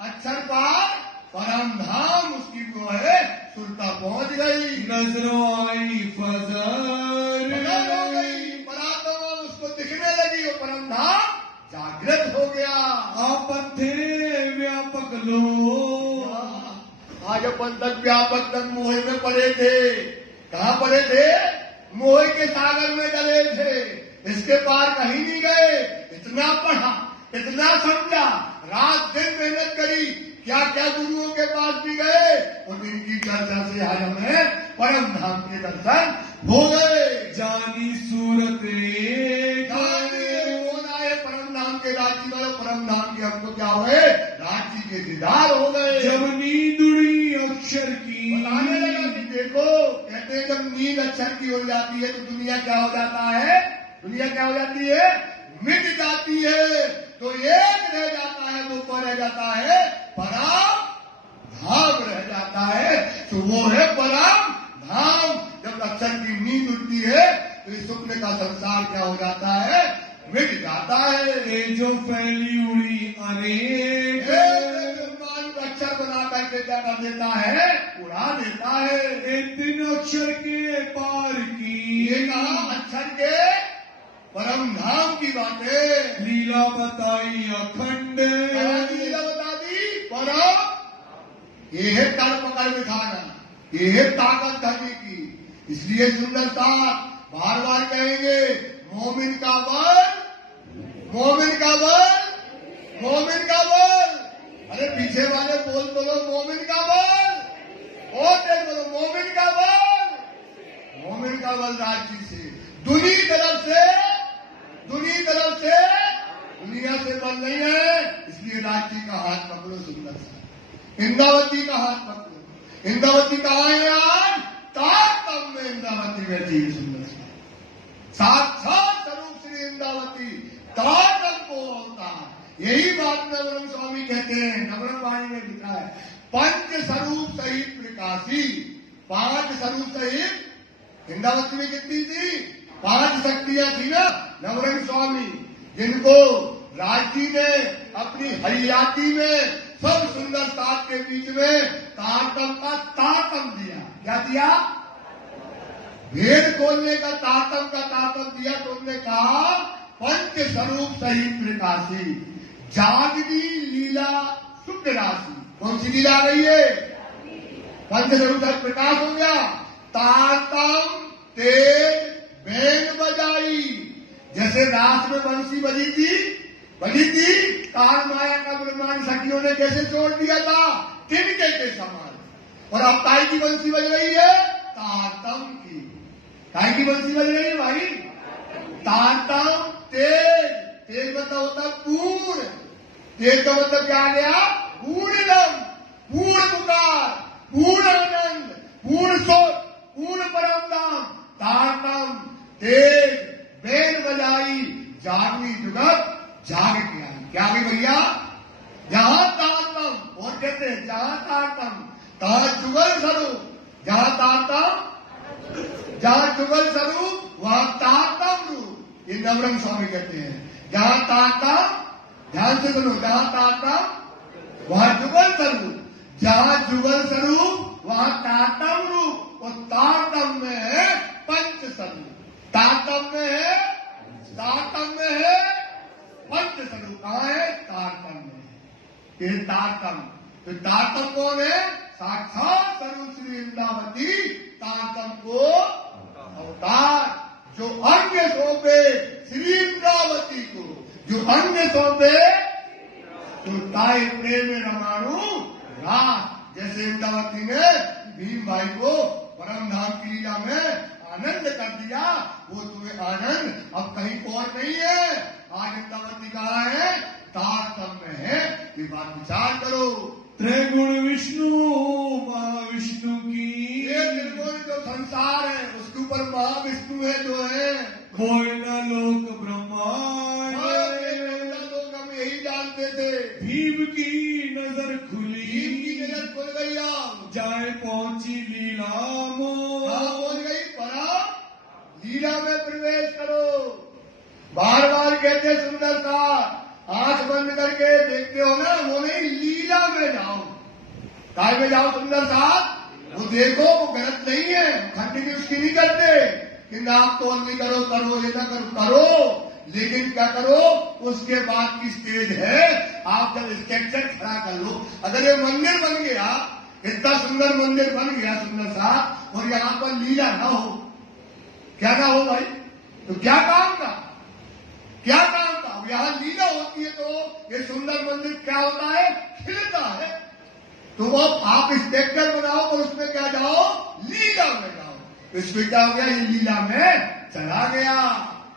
अक्षर पार परम धाम उसकी वो है सुरता पहुंच गई। नजरों आई फजर हो गई, परात्मा उसको दिखने लगी, वो परम धाम जागृत हो गया। आप लो। आज अपन तक व्यापक तक मोह में पड़े थे। कहाँ पड़े थे? मोह के सागर में डले थे। इसके पार कहीं नहीं गए। इतना पढ़ा, इतना समझा, रात दिन मेहनत करी, क्या क्या गुरुओं के पास भी गए और इनकी चर्चा से आज हमें परम धाम के दर्शन हो गए। जानी सूरत एक कौन आए परम धाम के रांची वाले? परम धाम के हमको क्या हुए? रांची के दीदार हो गए। जब नींद उड़ी अक्षर की, बताने लगा कि देखो, कहते हैं जब नींद अक्षर की हो जाती है तो दुनिया क्या हो जाता है? दुनिया क्या हो जाती है? मिट जाती है। तो एक रह जाता है, वो कौन रह जाता है? परम धाम रह जाता है। तो वो है परम धाम। जब अक्षर की नींद उठती है तो इस स्वप्न का संसार क्या हो जाता है? मिट जाता है। ये जो फैली उड़ी अनेक, मान को अक्षर बना करके क्या कर देता है? उड़ा देता है। एक दिन अक्षर के पार की, ये कहा अक्षर के परम धाम की बातें। लीला बताई अखंड, लीला बता दी परम। ये है कर पकड़ बिठाना, ये है ताकत धरने की। इसलिए सुंदरता बार बार कहेंगे, मोमिन का बल, मोमिन का बल, मोमिन का बल। अरे पीछे वाले बोलो मोमिन का बल। और तेज बोलो मोमिन का बल। मोमिन का बल रांची से, दुनी तरफ से, दुनी तरफ से, दुनिया से बल नहीं है। इसलिए रांची का हाथ पकड़ो सुंदर सा। इंद्रावती का हाथ पकड़ो। इंद्रावती कहाँ है आज? तारतम में इंद्रावती बैठी है सुंदर सा। साक्षात स्वरूप श्री इंद्रावती तारतम को होता है। यही बात नवरंग स्वामी कहते हैं, नवरंग वाणी में लिखा है, पंच स्वरूप सहित प्रकाशी। पांच स्वरूप सहित इंद्रावती में कितनी थी? 5 शक्तियां थी ना नवरंग स्वामी, जिनको रांची ने अपनी हरियाती में सब सुंदर साथ के बीच में तारतम का तारतम दिया। क्या दिया? भेद खोलने का तारतम का तारतम दिया। तो उन्होंने कहा पंच स्वरूप सहित प्रकाशी, जागदी लीला शुक्र राशि। कौन सी लीला आ गई है? पंच स्वरूप सहित प्रकाश हो गया। तारतम तेज बैंड बजाई। जैसे रात में बंसी बजी थी, काल माया का ब्रह्मांड सखियों ने कैसे छोड़ दिया था? तिनके के समान। और अब काय की बंसी बज रही है? तारतम की। काय की बंसी बज रही है भाई? तारतम तेज। तेज मतलब होता पूर्ण। तेज का मतलब क्या आ गया? पूर्णदम, पूर्ण पुकार, पूर्ण आनंद, पूर्ण सोच, पूर्ण परम धाम। तारतम तेज बेल बजाई, जागनी जुगत जाग के आई। क्या गई भैया? जहां तारतम, और कहते हैं जहां तारतम तहां जुगल स्वरूप। जहां तारतम, जहां जुगल स्वरूप वहां तारतम रूप। ये नवरंग स्वामी कहते हैं जहां तारतम, ध्यान से सुनो, जहां तारतम वहां जुगल स्वरूप। जहां जुगल स्वरूप वहां तारतम रूप। और तारतम में है पंच स्वरूप। तारतम में है, तारतम में है पंच स्वरूप। कहाँ है? तारतम में। ये तारतम, तो तारतम कौन है? साक्षात स्वरूप श्री इंद्रावती तारतम को अवतार। जो अंग सौंपे श्री इंद्रावती को, जो अंग सौंपे तो ताई प्रेम रमाणु रात। जैसे इंद्रावती ने भीम भाई को परम धाम की लीला में आनंद कर दिया, वो तुम्हें आनंद अब कहीं और नहीं है। आज इंद्रावती कहाँ है? तारतम में है। ये बात विचार करो। त्रिगुण विष्णु महाविष्णु की, ये त्रिगुण जो संसार है उसके ऊपर महाविष्णु है जो है। कोई न लोक ब्रह्मांड, लोग हम यही जानते थे। भीम की नजर खुली, भीम की नजर खुल गई। जाए पहुंची लीला पहुंच गई परम लीला में प्रवेश करो। बार बार कहते सुंदर सा, आंख बंद करके देखते हो ना, वो नहीं, लीला में जाओ। काय में जाओ सुंदर सा? वो देखो, वो गलत नहीं है, खंड की उसकी नहीं करते कि नाप तोल नहीं करो, करो ये ना करो, करो। लेकिन क्या करो, उसके बाद की स्टेज है, आप जब स्ट्रक्चर खड़ा कर लो। अगर ये मंदिर बन गया, इतना सुंदर मंदिर बन गया सुंदर सा, और यहाँ पर लीला ना हो, क्या ना हो भाई, तो क्या काम का, क्या काम का। यहाँ लीला होती है तो ये सुंदर मंदिर क्या होता है, खिलता है। तो वो आप स्ट्रक्चर बनाओ और उसमें क्या जाओ, लीला में जाओ। इसमें क्या हो गया, ये लीला में चला गया।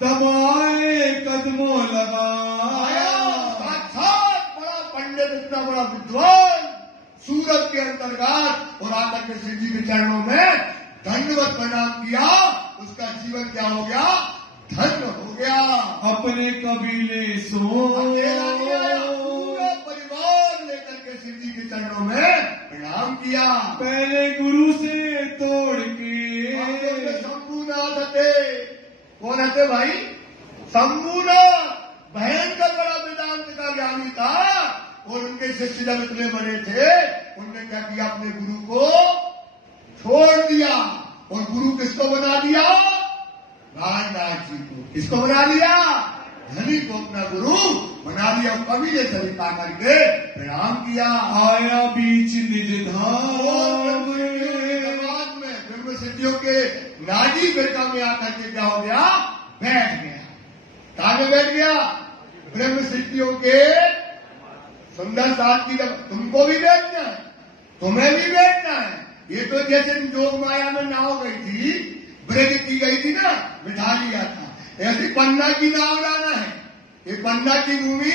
तब आए कदमों आया लगा, साक्षात बड़ा पंडित, इतना बड़ा विद्वान सूरत के अंतर्गत, और आकर के श्री जी के चरणों में दंडवत प्रणाम किया। उसका जीवन क्या हो गया, धन्य हो गया। अपने कबीले सो पूरा परिवार लेकर के श्री जी के चरणों में प्रणाम किया। पहले गुरु से तोड़ के शंभुनाथ थे, कौन थे भाई, शंभुनाथ भयंकर बड़ा वेदांत का ज्ञानी था, और उनके शिष्य जब इतने बड़े थे, उनने क्या किया, अपने गुरु को छोड़ दिया, और गुरु किसको बना दिया, रामदास जी को। किसको बना लिया, धनी को अपना गुरु बना लिया। कबीले सभी पा करके प्रणाम किया। आया बीच निज धाम में ब्रह्म सिद्धियों के नाडी बेटा में आकर के क्या हो गया, बैठ गया। कहा में बैठ गया, ब्रह्म सिद्धियों के सुंदर साथ की। जब तुमको भी बैठना है, तुम्हें भी बैठना है। ये तो जैसे जोग माया में नाव गई थी, ब्रेक की गई थी ना, बिठा लिया था, ऐसी पन्ना की नाव जाना है। ये पन्ना की भूमि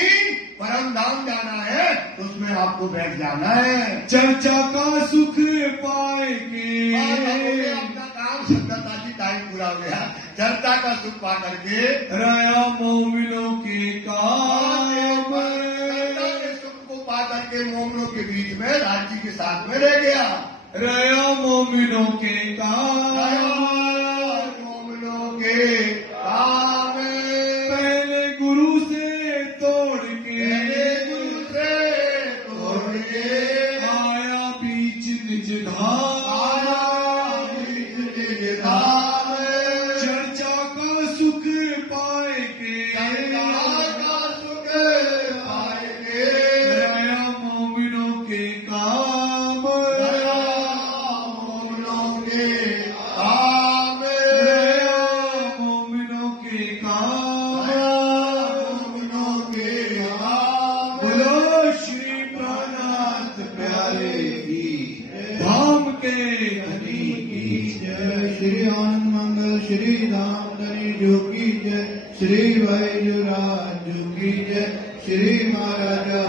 परम धाम जाना है, तो उसमें आपको बैठ जाना है। चर्चा का सुख पाएंगे, अपना काम सुंदरता जी, टाइम पूरा हो गया। चर्चा का सुख पा करके रया मोमिनों के कायम, चर्चा के सुख को पा करके मोमिनों के बीच में राज्य के साथ में रह गया। रया मोमिनों के कायम, मोमिनों के काम, पहले गुरु से तोड़ के, गुरु से तोड़ के आया बीच निज धाम, चर्चा का सुख पाए के, सुख पाएंगे। रया मोमिनों के काम, मोमिनों के काम, रया मोमिनों के काम। मोमिनों के काम। बोलो श्री प्राणनाथ प्यारे की, धाम के धनी की जय। श्री आनंद मंगल श्री धाम धनी जो की जय, श्री वैजुराज जो की जय, श्री महाराजा